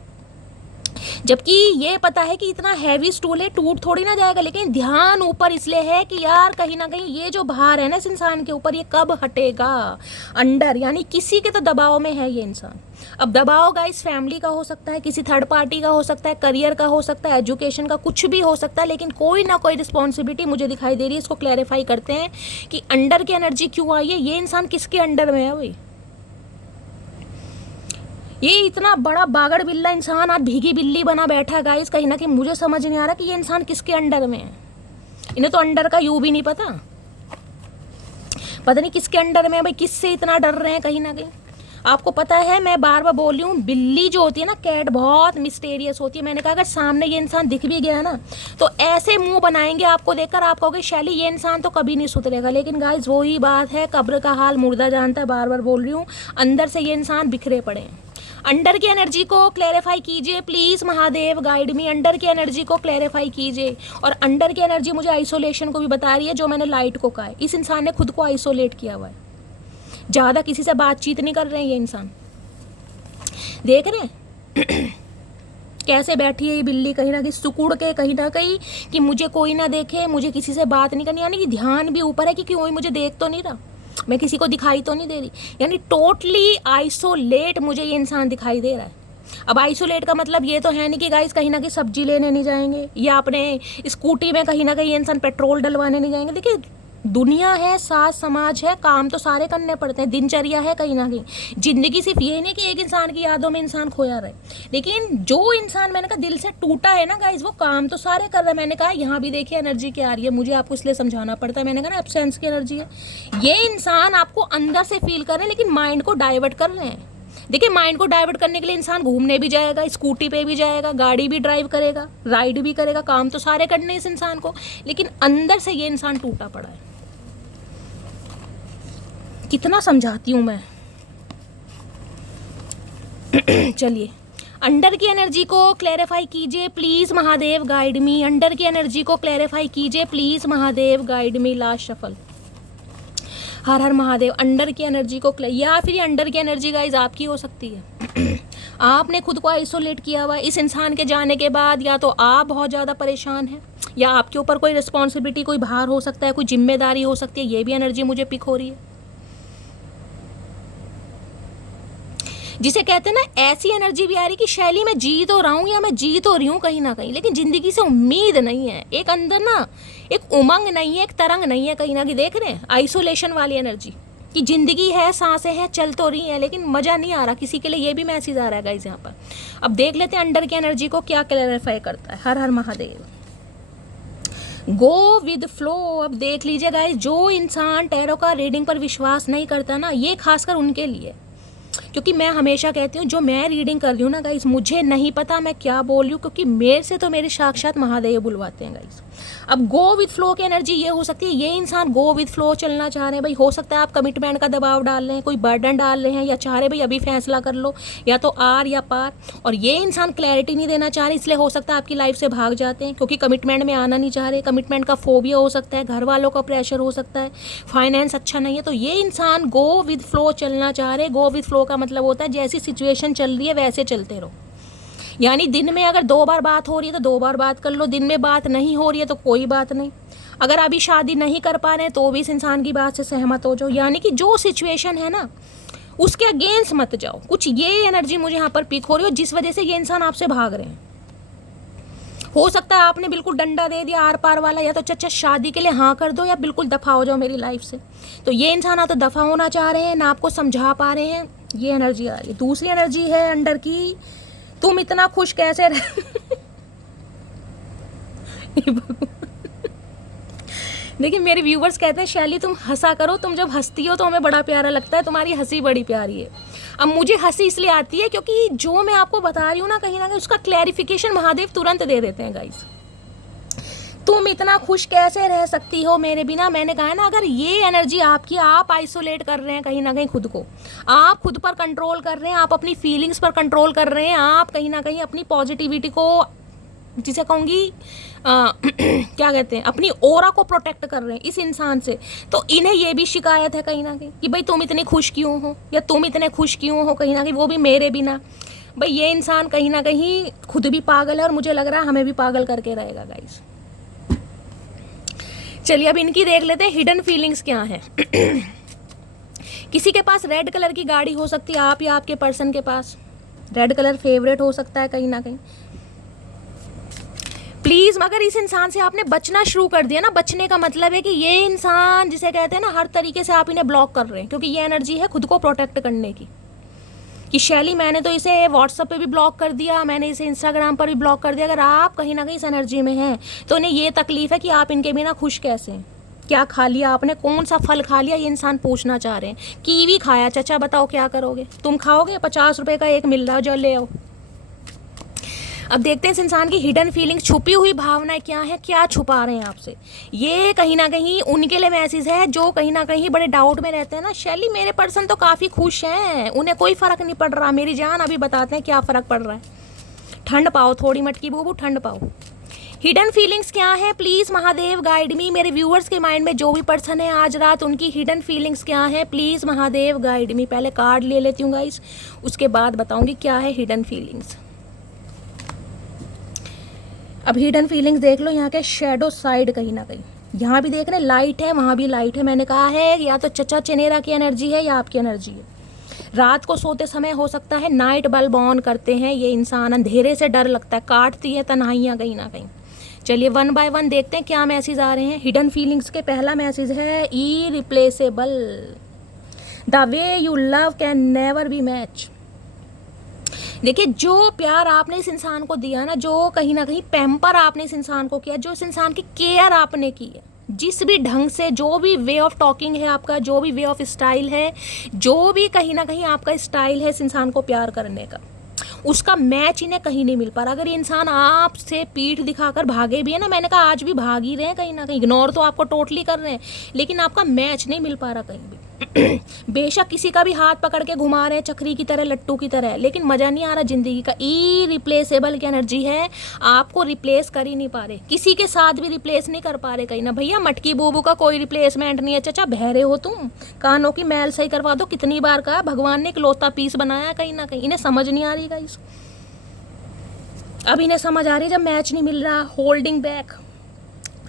जबकि ये पता है कि इतना हैवी स्टूल है, टूट थोड़ी ना जाएगा, लेकिन ध्यान ऊपर इसलिए है कि यार कहीं ना कहीं ये जो भार है ना इस इंसान के ऊपर, ये कब हटेगा। अंडर यानी किसी के तो दबाव में है ये इंसान। अब दबाव गाइस फैमिली का हो सकता है, किसी थर्ड पार्टी का हो सकता है, करियर का हो सकता है, एजुकेशन का, कुछ भी हो सकता है, लेकिन कोई ना कोई रिस्पॉन्सिबिलिटी मुझे दिखाई दे रही है। इसको क्लैरिफाई करते हैं कि अंडर की एनर्जी क्यों आई है, ये इंसान किसके अंडर में है भाई। ये इतना बड़ा बागड़ बिल्ला इंसान आज भीगी बिल्ली बना बैठा है गाइस, कहीं ना कहीं मुझे समझ नहीं आ रहा कि ये इंसान किसके अंडर में है। इन्हें तो अंडर का यू भी नहीं पता, पता नहीं किसके अंडर में है भाई, किससे इतना डर रहे हैं कहीं ना कहीं। आपको पता है मैं बार बार बोल रही हूँ, बिल्ली जो होती है ना, कैट, बहुत मिस्टेरियस होती है। मैंने कहा अगर सामने ये इंसान दिख भी गया ना तो ऐसे मुंह बनाएंगे आपको देखकर, आप कहोगे शैली ये इंसान तो कभी नहीं सुधरेगा। लेकिन गाइस वही बात है, कब्र का हाल मुर्दा जानता है, बार बार बोल रही हूँ, अंदर से ये इंसान बिखरे पड़े हैं। अंडर की एनर्जी को क्लैरिफाई कीजिए please, Mahadev guide me. Under की एनर्जी को क्लैरिफाई कीजिए। और अंडर की एनर्जी मुझे आइसोलेशन को भी बता रही है, जो मैंने लाइट को कहा है। इस इंसान ने खुद को आइसोलेट किया हुआ है, ज़्यादा किसी से बातचीत नहीं कर रहे हैं ये इंसान। देख रहे हैं कैसे बैठी है ये बिल्ली कहीं ना कहीं सुकुड़ के, कहीं ना कहीं कि मुझे कोई ना देखे, मुझे किसी से बात नहीं करनी। यानी कि ध्यान भी ऊपर है कि कोई मुझे देख तो नहीं रहा, मैं किसी को दिखाई तो नहीं दे रही। यानी टोटली आइसोलेट मुझे ये इंसान दिखाई दे रहा है। अब आइसोलेट का मतलब ये तो है नहीं कि गाइस कहीं ना कहीं सब्जी लेने नहीं जाएंगे, या अपने स्कूटी में कहीं ना कहीं इंसान पेट्रोल डलवाने नहीं जाएंगे। देखिए दुनिया है, साथ समाज है, काम तो सारे करने पड़ते हैं, दिनचर्या है कहीं ना कहीं। जिंदगी सिर्फ ये नहीं कि एक इंसान की यादों में इंसान खोया रहे, लेकिन जो इंसान मैंने कहा दिल से टूटा है ना गाइस, वो काम तो सारे कर रहा है। मैंने कहा यहाँ भी देखिए एनर्जी क्या आ रही है, मुझे आपको इसलिए समझाना पड़ता है। मैंने कहा ना एब्सेंस की एनर्जी है। ये इंसान आपको अंदर से फील कर रहे हैं, लेकिन माइंड को डाइवर्ट कर रहे हैं। देखिए माइंड को डाइवर्ट करने के लिए इंसान घूमने भी जाएगा, स्कूटी पे भी जाएगा, गाड़ी भी ड्राइव करेगा, राइड भी करेगा, काम तो सारे करने इस इंसान को, लेकिन अंदर से ये इंसान टूटा पड़ा है। कितना समझाती हूँ मैं। चलिए अंडर की एनर्जी को क्लैरिफाई कीजिए please, Mahadev guide me. Under की एनर्जी को क्लैरिफाई कीजिए please, Mahadev guide me. Last shuffle. हर हर महादेव। अंडर की एनर्जी को या फिर अंडर की एनर्जी गाइज आपकी हो सकती है। आपने खुद को आइसोलेट किया हुआ इस इंसान के जाने के बाद, या तो आप बहुत ज़्यादा परेशान हैं, या आपके ऊपर कोई रिस्पॉन्सिबिलिटी, कोई भार हो सकता है, कोई जिम्मेदारी हो सकती है। ये भी एनर्जी मुझे पिक हो रही है, जिसे कहते हैं ना ऐसी एनर्जी भी आ रही कि शैली मैं जी तो रहा हूँ या मैं जी तो रही हूँ कहीं ना कहीं, लेकिन ज़िंदगी से उम्मीद नहीं है। एक अंदर ना एक उमंग नहीं है, एक तरंग नहीं है कहीं ना कहीं। देख रहे हैं आइसोलेशन वाली एनर्जी कि ज़िंदगी है, सांसें हैं, चल तो रही हैं, लेकिन मज़ा नहीं आ रहा किसी के लिए। ये भी मैसेज आ रहा है गाइस यहाँ पर। अब देख लेते हैं अंडर की एनर्जी को क्या क्लैरिफाई करता है। हर हर महादेव। Go with flow. अब देख लीजिए गाइस, जो इंसान टैरो का रीडिंग पर विश्वास नहीं करता ना, ये खासकर उनके लिए, क्योंकि मैं हमेशा कहती हूँ जो मैं रीडिंग कर रही हूँ ना गाइस, मुझे नहीं पता मैं क्या बोल रही हूँ, क्योंकि मेरे से तो मेरे साक्षात महादेव बुलवाते हैं गाइस। अब गो विद फ्लो की एनर्जी ये हो सकती है, ये इंसान गो विद फ्लो चलना चाह रहे हैं भाई। हो सकता है आप कमिटमेंट का दबाव डाल रहे हैं, कोई बर्डन डाल रहे हैं, या चाह रहे भाई अभी फैसला कर लो, या तो आर या पार। और ये इंसान क्लैरिटी नहीं देना चाह रहे, इसलिए हो सकता है आपकी लाइफ से भाग जाते हैं, क्योंकि कमिटमेंट में आना नहीं चाह रहे। कमिटमेंट का फोबिया हो सकता है, घर वालों का प्रेशर हो सकता है, फाइनेंस अच्छा नहीं है। तो ये इंसान गो विद फ्लो चलना चाह रहे। गो विद फ्लो का मतलब होता है जैसी सिचुएशन चल रही है वैसे चलते रहो। यानी दिन में अगर 2 बार बात हो रही है तो 2 बार बात कर लो, दिन में बात नहीं हो रही है तो कोई बात नहीं। अगर अभी शादी नहीं कर पा रहे हैं तो भी इस इंसान की बात से सहमत हो जाओ। यानी कि जो सिचुएशन है ना उसके अगेंस्ट मत जाओ। कुछ ये एनर्जी मुझे यहाँ पर पिक हो रही है, जिस वजह से ये इंसान आपसे भाग रहे हैं। हो सकता है आपने बिल्कुल डंडा दे दिया आर पार वाला, या तो चचा शादी के लिए हाँ कर दो, या बिल्कुल दफ़ा हो जाओ मेरी लाइफ से। तो ये इंसान ना तो दफ़ा होना चाह रहे हैं, ना आपको समझा पा रहे हैं। ये एनर्जी आ रही है। दूसरी एनर्जी है अंडर की, तुम इतना खुश कैसे रह देखिए मेरे व्यूवर्स कहते हैं शैली तुम हंसा करो, तुम जब हंसती हो तो हमें बड़ा प्यारा लगता है, तुम्हारी हंसी बड़ी प्यारी है। अब मुझे हंसी इसलिए आती है क्योंकि जो मैं आपको बता रही हूँ ना कहीं उसका क्लैरिफिकेशन महादेव तुरंत दे देते हैं गाइस। तुम इतना खुश कैसे रह सकती हो मेरे बिना? मैंने कहा है ना, अगर ये एनर्जी आपकी, आप आइसोलेट कर रहे हैं कहीं ना कहीं खुद को, आप खुद पर कंट्रोल कर रहे हैं, आप अपनी फीलिंग्स पर कंट्रोल कर रहे हैं, आप कहीं ना कहीं अपनी पॉजिटिविटी को, जिसे कहूँगी क्या कहते हैं, अपनी ऑरा को प्रोटेक्ट कर रहे हैं इस इंसान से, तो इन्हें ये भी शिकायत है कहीं ना कहीं कि भाई तुम इतने खुश क्यों हो, या तुम इतने खुश क्यों हो कहीं ना कहीं, वो भी मेरे बिना। भाई ये इंसान कहीं ना कहीं खुद भी पागल है और मुझे लग रहा है हमें भी पागल करके रहेगा गाइस। चलिए अब इनकी देख लेते हैं हिडन फीलिंग्स क्या है। किसी के पास रेड कलर की गाड़ी हो सकती है, आप या आपके पर्सन के पास रेड कलर फेवरेट हो सकता है कहीं ना कहीं। प्लीज़ मगर इस इंसान से आपने बचना शुरू कर दिया ना, बचने का मतलब है कि ये इंसान जिसे कहते हैं ना, हर तरीके से आप इन्हें ब्लॉक कर रहे हैं, क्योंकि ये एनर्जी है खुद को प्रोटेक्ट करने की कि शैली मैंने तो इसे व्हाट्सएप पे भी ब्लॉक कर दिया, मैंने इसे इंस्टाग्राम पर भी ब्लॉक कर दिया। अगर आप कहीं ना कहीं इस एनर्जी में हैं तो इन्हें ये तकलीफ है कि आप इनके बिना खुश कैसे हैं, क्या खा लिया आपने, कौन सा फल खा लिया, ये इंसान पूछना चाह रहे हैं। कीवी खाया चाचा, बताओ क्या करोगे, तुम खाओगे? 50 रुपये का एक मिल रहा है, जो ले आओ। अब देखते हैं इस इंसान की हिडन फीलिंग्स, छुपी हुई भावनाएं क्या है, क्या छुपा रहे हैं आपसे। ये कहीं ना कहीं उनके लिए मैसेज है जो कहीं ना कहीं बड़े डाउट में रहते हैं ना, शैली मेरे पर्सन तो काफ़ी खुश हैं, उन्हें कोई फ़र्क नहीं पड़ रहा। मेरी जान अभी बताते हैं क्या फ़र्क पड़ रहा है। ठंड पाओ थोड़ी, मटकी बूबू ठंड पाओ। हिडन फीलिंग्स क्या है, प्लीज़ महादेव गाइड मी। मेरे व्यूअर्स के माइंड में जो भी पर्सन है आज रात, उनकी हिडन फीलिंग्स क्या है, प्लीज़ महादेव गाइड मी। पहले कार्ड ले लेती हूँ गाइस, उसके बाद बताऊँगी क्या है हिडन फीलिंग्स। अब हिडन फीलिंग्स देख लो, यहाँ के शेडो साइड कहीं ना कहीं, यहाँ भी देख रहे लाइट है, वहाँ भी लाइट है। मैंने कहा है या तो चचा चनेरा की एनर्जी है या आपकी एनर्जी है। रात को सोते समय हो सकता है नाइट बल्ब ऑन करते हैं ये इंसान, अंधेरे से डर लगता है, काटती है तन्हाइयाँ कहीं ना कहीं। चलिए वन बाय वन देखते हैं क्या मैसेज आ रहे हैं हिडन फीलिंग्स के। पहला मैसेज है irreplaceable, the way you love can never be match. देखिए जो प्यार आपने इस इंसान को दिया ना, जो कहीं ना कहीं पैम्पर आपने इस इंसान को किया, जो इस इंसान की केयर आपने की है, जिस भी ढंग से, जो भी वे ऑफ टॉकिंग है आपका, जो भी वे ऑफ स्टाइल है, जो भी कहीं ना कहीं आपका स्टाइल है इस इंसान को प्यार करने का, उसका मैच इन्हें कहीं नहीं मिल पा रहा। अगर ये इंसान आपसे पीठ दिखाकर भागे भी है ना, मैंने कहा आज भी भाग ही रहे हैं कहीं ना कहीं, इग्नोर तो आपको टोटली कर रहे हैं, लेकिन आपका मैच नहीं मिल पा रहा कहीं भी। बेशक किसी का भी हाथ पकड़ के घुमा रहे हैं चक्री की तरह, लट्टू की तरह, लेकिन मज़ा नहीं आ रहा ज़िंदगी का। इरिप्लेसेबल की एनर्जी है, आपको रिप्लेस कर ही नहीं पा रहे, किसी के साथ भी रिप्लेस नहीं कर पा रहे कहीं ना। भैया मटकी बूबू का कोई रिप्लेसमेंट नहीं है चाचा, बहरे हो तुम, कानों की मैल सही करवा दो। कितनी बार कहा, भगवान ने इकलौता पीस बनाया कहीं ना कहीं, इन्हें समझ नहीं आ रही गाइस। अब इन्हें समझ आ रही जब मैच नहीं मिल रहा, holding back,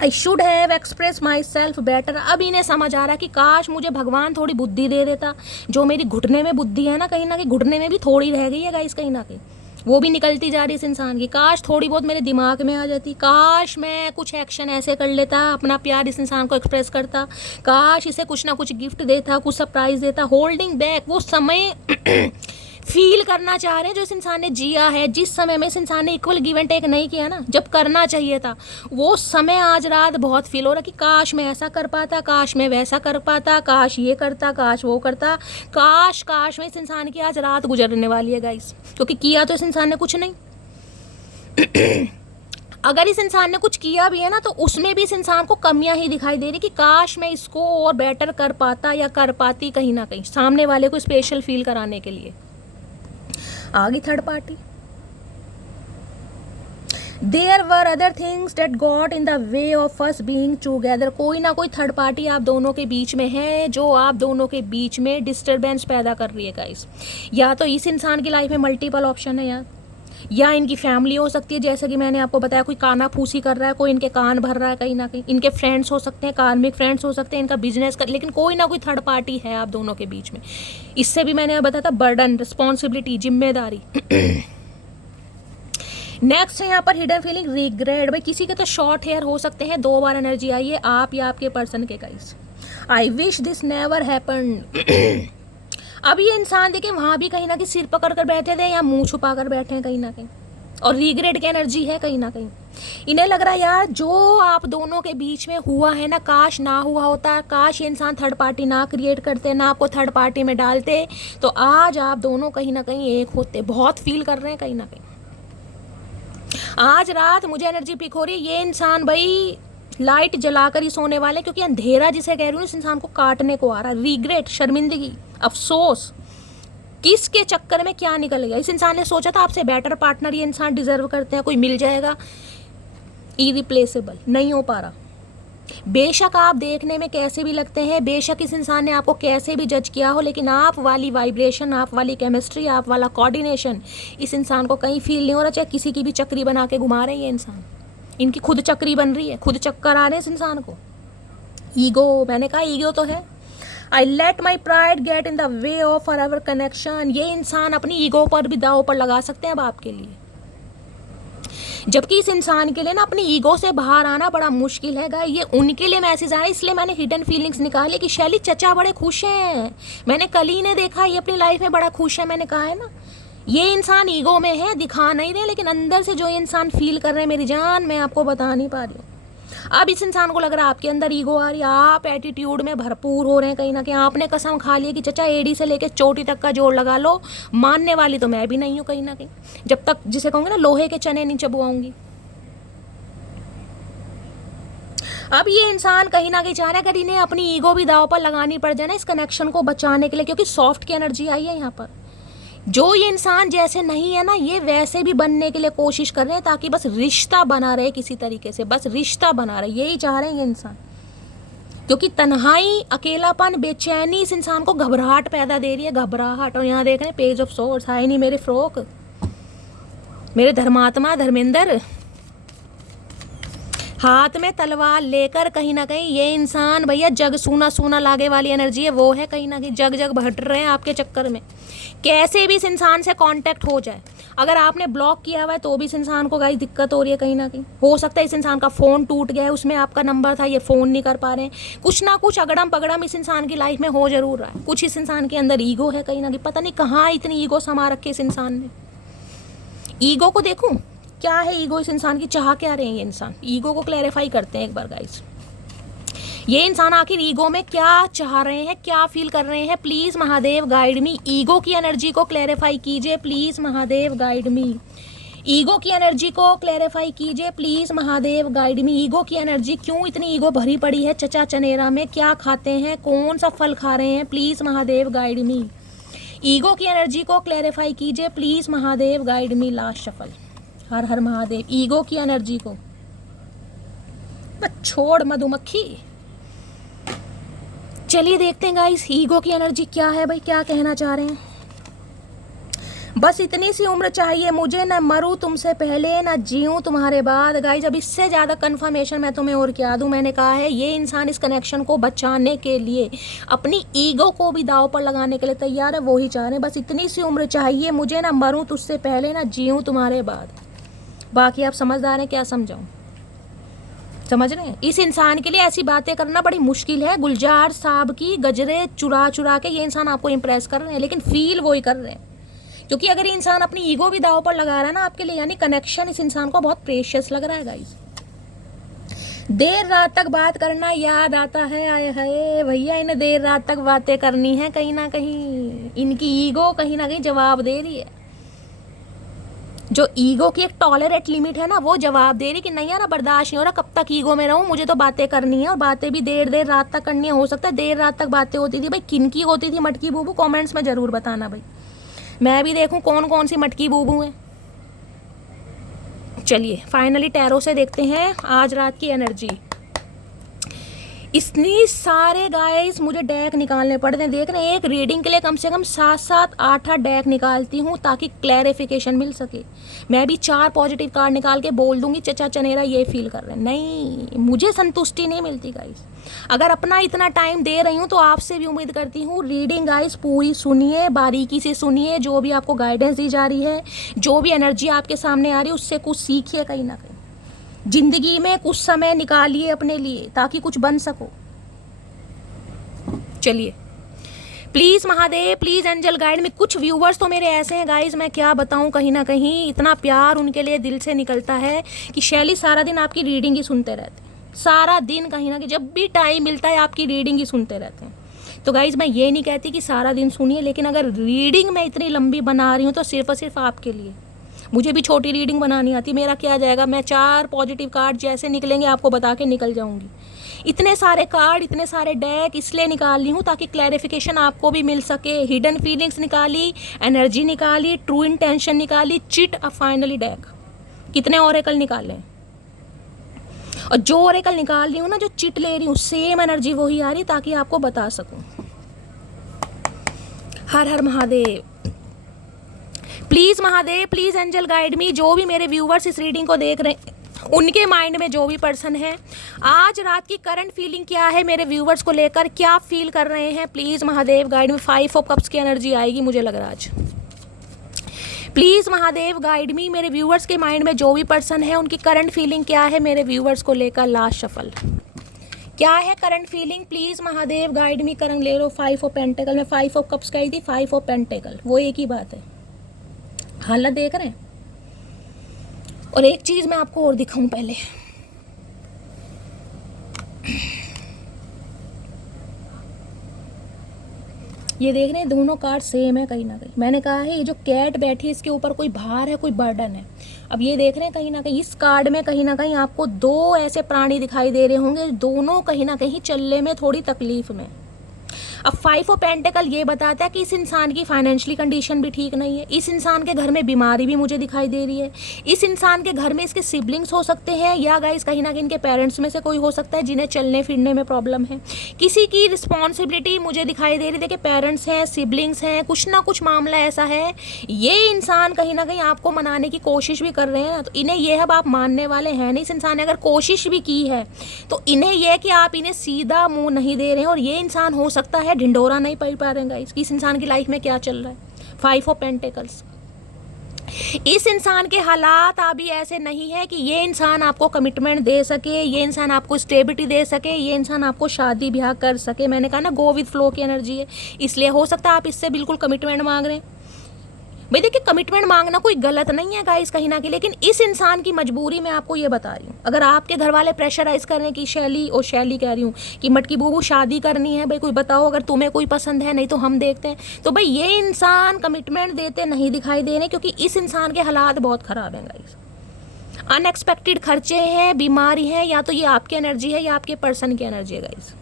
I should have express my self better. अब इन्हें समझ आ रहा है कि काश मुझे भगवान थोड़ी बुद्धि दे देता, जो मेरी घुटने में बुद्धि है ना कहीं ना कहीं, घुटने में भी थोड़ी रह गई है गाइस कहीं ना कहीं, वो भी निकलती जा रही है इस इंसान की। काश थोड़ी बहुत मेरे दिमाग में आ जाती, काश मैं कुछ एक्शन ऐसे कर लेता, अपना प्यार इस इंसान को एक्सप्रेस करता, काश इसे कुछ ना कुछ गिफ्ट देता, कुछ सरप्राइज देता। होल्डिंग बैक, वो समय फील करना चाह रहे हैं जो इस इंसान ने जिया है, जिस समय में इस इंसान ने इक्वल गिव एंड टेक नहीं किया ना, जब करना चाहिए था, वो समय आज रात बहुत फील हो रहा कि काश मैं ऐसा कर पाता, काश मैं वैसा कर पाता, काश ये करता, काश वो करता, काश में इस इंसान की आज रात गुजरने वाली है गाइस, क्योंकि किया तो इस इंसान ने कुछ नहीं। अगर इस इंसान ने कुछ किया भी है ना, तो उसमें भी इस इंसान को कमियां ही दिखाई दे रही कि काश मैं इसको और बेटर कर पाता या कर पाती कहीं ना कहीं, सामने वाले को स्पेशल फील कराने के लिए। आगे third party, there were other things that got in the way of us being together. कोई ना कोई थर्ड पार्टी आप दोनों के बीच में है, जो आप दोनों के बीच में डिस्टर्बेंस पैदा कर रही है गाइस। या तो इस इंसान की लाइफ में मल्टीपल ऑप्शन है यार, या इनकी फैमिली हो सकती है, जैसे कि मैंने आपको बताया, कोई काना फूसी कर रहा है, कोई इनके कान भर रहा है कहीं ना कहीं, इनके फ्रेंड्स हो सकते हैं, कार्मिक फ्रेंड्स हो सकते हैं, इनका बिजनेस कर, लेकिन कोई ना कोई थर्ड पार्टी है आप दोनों के बीच में। इससे भी मैंने बताया था बर्डन, रिस्पॉन्सिबिलिटी, जिम्मेदारी। नेक्स्ट है यहाँ पर हिडन फीलिंग रिग्रेट। भाई किसी के तो शॉर्ट हेयर हो सकते हैं, 2 बार एनर्जी आई है आप या आपके पर्सन के guys. I wish this never happened. अब ये इंसान देखिए वहाँ भी कहीं ना कहीं सिर पकड़ कर बैठे थे या मुंह छुपा कर बैठे हैं कहीं ना कहीं, और रिग्रेट की एनर्जी है कहीं ना कहीं। इन्हें लग रहा है यार जो आप दोनों के बीच में हुआ है ना, काश ना हुआ होता, काश ये इंसान थर्ड पार्टी ना क्रिएट करते, ना आपको थर्ड पार्टी में डालते, तो आज आप दोनों कहीं ना कहीं एक होते। बहुत फील कर रहे हैं कहीं ना कहीं। आज रात मुझे एनर्जी पिक हो रही है, ये इंसान भाई लाइट जलाकर ही सोने वाले, क्योंकि अंधेरा जिसे कह रही हूँ इस इंसान को काटने को आ रहा है। रिग्रेट, शर्मिंदगी, अफसोस, किसके चक्कर में क्या निकल गया। इस इंसान ने सोचा था आपसे बेटर पार्टनर ये इंसान डिजर्व करते हैं, कोई मिल जाएगा, इरिप्लेसेबल, नहीं हो पा रहा। बेशक आप देखने में कैसे भी लगते हैं, बेशक इस इंसान ने आपको कैसे भी जज किया हो, लेकिन आप वाली वाइब्रेशन, आप वाली केमिस्ट्री, आप वाला कोऑर्डिनेशन इस इंसान को कहीं फील नहीं हो रहा। चाहे किसी की भी चक्री बना के घुमा रहे हैं ये इंसान, इनकी खुद चक्री बन रही है, खुद चक्कर आ रहे हैं इस इंसान को। ईगो, मैंने कहा ईगो तो है। I let my pride get in the way of our connection. ये इंसान अपनी ईगो पर भी दाव पर लगा सकते हैं अब आपके लिए, जबकि इस इंसान के लिए ना अपनी ईगो से बाहर आना बड़ा मुश्किल है गाइस। ये उनके लिए मैसेज आ रहा है, इसलिए मैंने हिडन फीलिंग्स निकाली कि शैली चचा बड़े खुश हैं। मैंने कल ही ने देखा ये अपनी लाइफ में बड़ा खुश है। मैंने कहा है ना, ये इंसान ईगो में है, दिखा नहीं रहे, लेकिन अंदर से जो ये इंसान फील कर रहे हैं मेरी जान, मैं आपको बता नहीं पा रही हूँ। अब इस इंसान को लग रहा है आपके अंदर ईगो आ रही है, आप एटीट्यूड में भरपूर हो रहे हैं कहीं ना कहीं। आपने कसम खा ली कि चचा एडी से लेके चोटी तक का जोड़ लगा लो, मानने वाली तो मैं भी नहीं हूँ कहीं ना कहीं, जब तक जिसे कहूँगी ना लोहे के चने नहीं चबवाऊंगी। अब ये इंसान कहीं ना कहीं चाह रहा है अगर इन्हें अपनी ईगो भी दाव पर लगानी पड़ जाए ना इस कनेक्शन को बचाने के लिए, क्योंकि सॉफ्ट की एनर्जी आई है यहाँ पर। जो ये इंसान जैसे नहीं है ना, ये वैसे भी बनने के लिए कोशिश कर रहे हैं, ताकि बस रिश्ता बना रहे किसी तरीके से, बस रिश्ता बना रहे, यही चाह रहे हैं ये इंसान। क्योंकि तन्हाई, अकेलापन, बेचैनी इस इंसान को घबराहट पैदा दे रही है, घबराहट। और यहाँ देख रहे हैं पेज ऑफ सोर्ड्स, हाय नहीं मेरे फ्रोक, मेरे धर्मात्मा धर्मेंद्र, हाथ में तलवार लेकर कहीं ना कहीं ये इंसान भैया जग सूना सूना लागे वाली एनर्जी है, वो है कहीं ना कहीं, जग जग भट रहे हैं आपके चक्कर में। कैसे भी इस इंसान से कांटेक्ट हो जाए, अगर आपने ब्लॉक किया हुआ है तो भी इस इंसान को गाइस दिक्कत हो रही है कहीं ना कहीं। हो सकता है इस इंसान का फ़ोन टूट गया है, उसमें आपका नंबर था, ये फ़ोन नहीं कर पा रहे हैं। कुछ ना कुछ अगड़म पगड़म इस इंसान की लाइफ में हो जरूर रहा है। कुछ इस इंसान के अंदर ईगो है कहीं ना कहीं, पता नहीं कहाँ इतनी ईगो समा रखी इस इंसान ने। ईगो को देखूं क्या है, ईगो इस इंसान की चाह क्या रहे हैं ये इंसान, ईगो को क्लैरिफाई करते हैं एक बार गाइस। ये इंसान आखिर ईगो में क्या चाह रहे हैं, क्या फील कर रहे हैं, please Mahadev guide me. Ego की एनर्जी को क्लैरिफाई कीजिए please Mahadev guide me. Ego की एनर्जी को क्लैरिफाई कीजिए please Mahadev guide me. Ego की एनर्जी, क्यों इतनी ईगो भरी पड़ी है चचा चनेरा में, क्या खाते हैं, कौन सा फल खा रहे हैं, please Mahadev guide me. Ego की एनर्जी को क्लैरिफाई कीजिए please Mahadev guide me. Last shuffle, हर हर महादेव। ईगो की एनर्जी को बस छोड़ मधुमक्खी। चलिए देखते हैं गाइस ईगो की एनर्जी क्या है भाई, क्या कहना चाह रहे हैं। बस इतनी सी उम्र चाहिए मुझे, ना मरूं तुमसे पहले ना जीऊं तुम्हारे बाद। गाइस अब इससे ज़्यादा कंफर्मेशन मैं तुम्हें और क्या दूं। मैंने कहा है ये इंसान इस कनेक्शन को बचाने के लिए, अपनी ईगो को भी दाव पर लगाने के लिए तैयार है, वो ही चाह रहे हैं। बस इतनी सी उम्र चाहिए मुझे, ना मरूं तुझसे पहले ना जीऊं तुम्हारे बाद। बाकी आप समझदार हैं, क्या समझाऊं, समझ रहे हैं। इस इंसान के लिए ऐसी बातें करना बड़ी मुश्किल है। गुलजार साहब की गजरे चुरा चुरा के ये इंसान आपको इंप्रेस कर रहे हैं, लेकिन फील वो ही कर रहे हैं। क्योंकि अगर ये इंसान अपनी ईगो भी दाव पर लगा रहा है ना आपके लिए, यानी कनेक्शन इस इंसान को बहुत प्रेशियस लग रहा है गाइस। देर रात तक बात करना याद आता है, आए हाय भैया इन्हें देर रात तक बातें करनी है कहीं ना कहीं। इनकी ईगो कहीं ना कहीं जवाब दे रही है। जो ईगो की एक टॉलरेट लिमिट है ना, वो जवाब दे रही कि नहीं यार बर्दाश्त नहीं हो रहा, कब तक ईगो में रहूं, मुझे तो बातें करनी है, और बातें भी देर देर रात तक करनी है। हो सकता है देर रात तक बातें होती थी भाई, किन की होती थी मटकी बूबू, कमेंट्स में ज़रूर बताना भाई, मैं भी देखूं कौन कौन सी मटकी बूबू है। चलिए फाइनली टैरो से देखते हैं आज रात की एनर्जी। इतनी सारे गाइस मुझे डेक निकालने पड़ते हैं, देख रहे हैं एक रीडिंग के लिए कम से कम 7-7 8-8 डेक निकालती हूँ ताकि क्लैरिफिकेशन मिल सके। मैं भी 4 पॉजिटिव कार्ड निकाल के बोल दूंगी चचा चनेरा ये फील कर रहे हैं, नहीं मुझे संतुष्टि नहीं मिलती गाइस। अगर अपना इतना टाइम दे रही हूँ तो आपसे भी उम्मीद करती हूँ रीडिंग गाइस पूरी सुनिए, बारीकी से सुनिए, जो भी आपको गाइडेंस दी जा रही है, जो भी एनर्जी आपके सामने आ रही है उससे कुछ सीखिए कहीं ना कहीं। जिंदगी में कुछ समय निकालिए अपने लिए ताकि कुछ बन सको। चलिए please Mahadev, please angel guide में। कुछ व्यूवर्स तो मेरे ऐसे हैं गाइज, मैं क्या बताऊं, कहीं ना कहीं इतना प्यार उनके लिए दिल से निकलता है कि शैली सारा दिन आपकी रीडिंग ही सुनते रहते हैं, सारा दिन कहीं ना कहीं जब भी टाइम मिलता है आपकी रीडिंग ही सुनते रहते हैं। तो गाइज मैं ये नहीं कहती कि सारा दिन सुनिए, लेकिन अगर रीडिंग मैं इतनी लंबी बना रही हूँ तो सिर्फ और सिर्फ आपके लिए। मुझे भी छोटी रीडिंग बनानी आती, मेरा क्या जाएगा, मैं 4 पॉजिटिव कार्ड जैसे निकलेंगे आपको बता के निकल जाऊंगी। इतने सारे कार्ड, इतने सारे डेक इसलिए निकाल ली हूँ ताकि क्लैरिफिकेशन आपको भी मिल सके। हिडन फीलिंग्स निकाली, एनर्जी निकाली, ट्रू इंटेंशन निकाली, चिट, अब फाइनली डेक। कितने ओरेकल निकाले, और जो ओरेकल निकाल रही हूँ ना, जो चिट ले रही हूँ, सेम एनर्जी वही आ रही ताकि आपको बता सकूँ। हर हर Mahadev. Please Mahadev, please angel guide me. जो भी मेरे व्यूवर्स इस रीडिंग को देख रहे हैं, उनके माइंड में जो भी पर्सन है, आज रात की करंट फीलिंग क्या है मेरे व्यूवर्स को लेकर, क्या फील कर रहे हैं, please Mahadev guide me. 5 of cups की एनर्जी आएगी मुझे लग रहा आज। प्लीज़ महादेव गाइड मी, मेरे व्यूवर्स के माइंड में जो भी पर्सन है उनकी करंट फीलिंग क्या है मेरे व्यूवर्स को लेकर। लास्ट शफल क्या है current feeling, please Mahadev guide me. Current ले लो 5 ऑफ पेंटेकल में, 5 ऑफ कप्स कही थी, 5 ऑफ पेंटेकल, वो एक ही बात है। हालत देख रहे हैं। और एक चीज़ मैं आपको और दिखाऊं पहले, ये देख रहे हैं दोनों कार्ड सेम है कहीं ना कहीं। मैंने कहा है ये जो कैट बैठी है इसके ऊपर कोई भार है, कोई बर्डन है। अब ये देख रहे हैं कहीं ना कहीं इस कार्ड में कहीं ना कहीं आपको 2 ऐसे प्राणी दिखाई दे रहे होंगे, दोनों कहीं ना कहीं चलने में थोड़ी तकलीफ में। अब 5 ऑफ पेंटेकल ये बताता है कि इस इंसान की फाइनेंशियली कंडीशन भी ठीक नहीं है, इस इंसान के घर में बीमारी भी मुझे दिखाई दे रही है, इस इंसान के घर में इसके सिबलिंग्स हो सकते हैं, या गाइस कहीं ना कहीं इनके पेरेंट्स में से कोई हो सकता है जिन्हें चलने फिरने में प्रॉब्लम है। किसी की रिस्पॉन्सिबिलिटी मुझे दिखाई दे रही है, देखिए पेरेंट्स हैं, सिबलिंग्स हैं, कुछ ना कुछ मामला ऐसा है। ये इंसान कहीं ना कहीं आपको मनाने की कोशिश भी कर रहे हैं ना, तो इन्हें यह अब आप मानने वाले हैं नहीं। इस इंसान ने अगर कोशिश भी की है तो इन्हें यह कि आप इन्हें सीधा मुंह नहीं दे रहे हैं, और ये इंसान हो सकता है ढिंडोरा नहीं पड़ पा रहे हैं इस इंसान की लाइफ में क्या चल रहा है। 5 ऑफ पेंटेकल्स, इस इंसान के हालात अभी ऐसे नहीं है कि ये इंसान आपको कमिटमेंट दे सके, ये इंसान आपको स्टेबिलिटी दे सके, ये इंसान आपको शादी ब्याह कर सके। मैंने कहा ना गो विद फ्लो की एनर्जी है, इसलिए हो सकता है आप इससे बिल्कुल कमिटमेंट मांग रहे हैं। भाई देखिए कमिटमेंट मांगना कोई गलत नहीं है गाइस कहीं ना कहीं, लेकिन इस इंसान की मजबूरी मैं आपको ये बता रही हूँ। अगर आपके घर वाले प्रेशराइज कर रहे हैं कि शैली कह रही हूँ कि मटकी बूबू शादी करनी है, भाई कोई बताओ अगर तुम्हें कोई पसंद है, नहीं तो हम देखते हैं, तो भाई ये इंसान कमिटमेंट देते नहीं दिखाई दे रहे, क्योंकि इस इंसान के हालात बहुत ख़राब हैं गाइस। अनएक्सपेक्टेड खर्चे हैं, बीमारी है, या तो ये आपकी एनर्जी है या आपके पर्सन की एनर्जी है गाइस।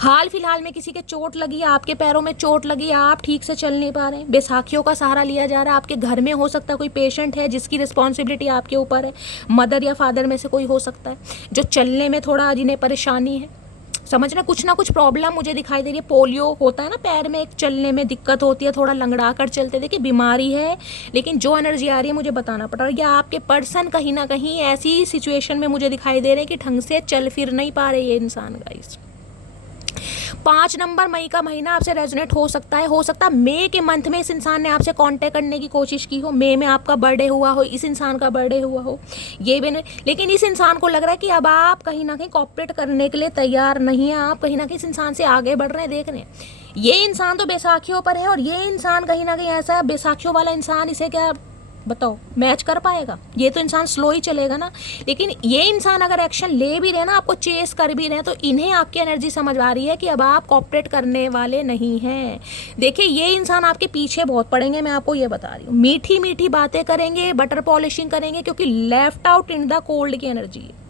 हाल फिलहाल में किसी के चोट लगी, आपके पैरों में चोट लगी, आप ठीक से चल नहीं पा रहे हैं, बैसाखियों का सहारा लिया जा रहा है। आपके घर में हो सकता है कोई पेशेंट है जिसकी रिस्पॉन्सिबिलिटी आपके ऊपर है, मदर या फादर में से कोई हो सकता है जो चलने में थोड़ा जिन्हें परेशानी है, समझना कुछ ना कुछ प्रॉब्लम मुझे दिखाई दे रही है। पोलियो होता है ना पैर में, एक चलने में दिक्कत होती है, थोड़ा लंगड़ा कर चलते, देखिए बीमारी है, लेकिन जो एनर्जी आ रही है मुझे बताना पड़ रहा है। या आपके पर्सन कहीं ना कहीं ऐसी सिचुएशन में मुझे दिखाई दे रहे हैं कि ढंग से चल फिर नहीं पा रहे ये इंसान गाइस। 5 नंबर मई का महीना आपसे रेजोनेट हो सकता है मई के मंथ में इस इंसान ने आपसे कांटेक्ट करने की कोशिश की हो, मई में आपका बर्थडे हुआ हो, इस इंसान का बर्थडे हुआ हो, ये भी नहीं, लेकिन इस इंसान को लग रहा है कि अब आप कहीं ना कहीं कॉपरेट करने के लिए तैयार नहीं है, आप कहीं ना कहीं इस इंसान से आगे बढ़ रहे हैं। देख रहे हैं ये इंसान तो बैसाखियों पर है, और ये इंसान कहीं ना कहीं ऐसा बैसाखियों वाला इंसान, इसे क्या बताओ मैच कर पाएगा? ये तो इंसान स्लो ही चलेगा ना। लेकिन ये इंसान अगर एक्शन ले भी रहे ना, आपको चेस कर भी रहे, तो इन्हें आपकी एनर्जी समझ आ रही है कि अब आप कॉपरेट करने वाले नहीं हैं। देखिए ये इंसान आपके पीछे बहुत पड़ेंगे, मैं आपको ये बता रही हूँ। मीठी मीठी बातें करेंगे, बटर पॉलिशिंग करेंगे, क्योंकि left out in the cold की एनर्जी है।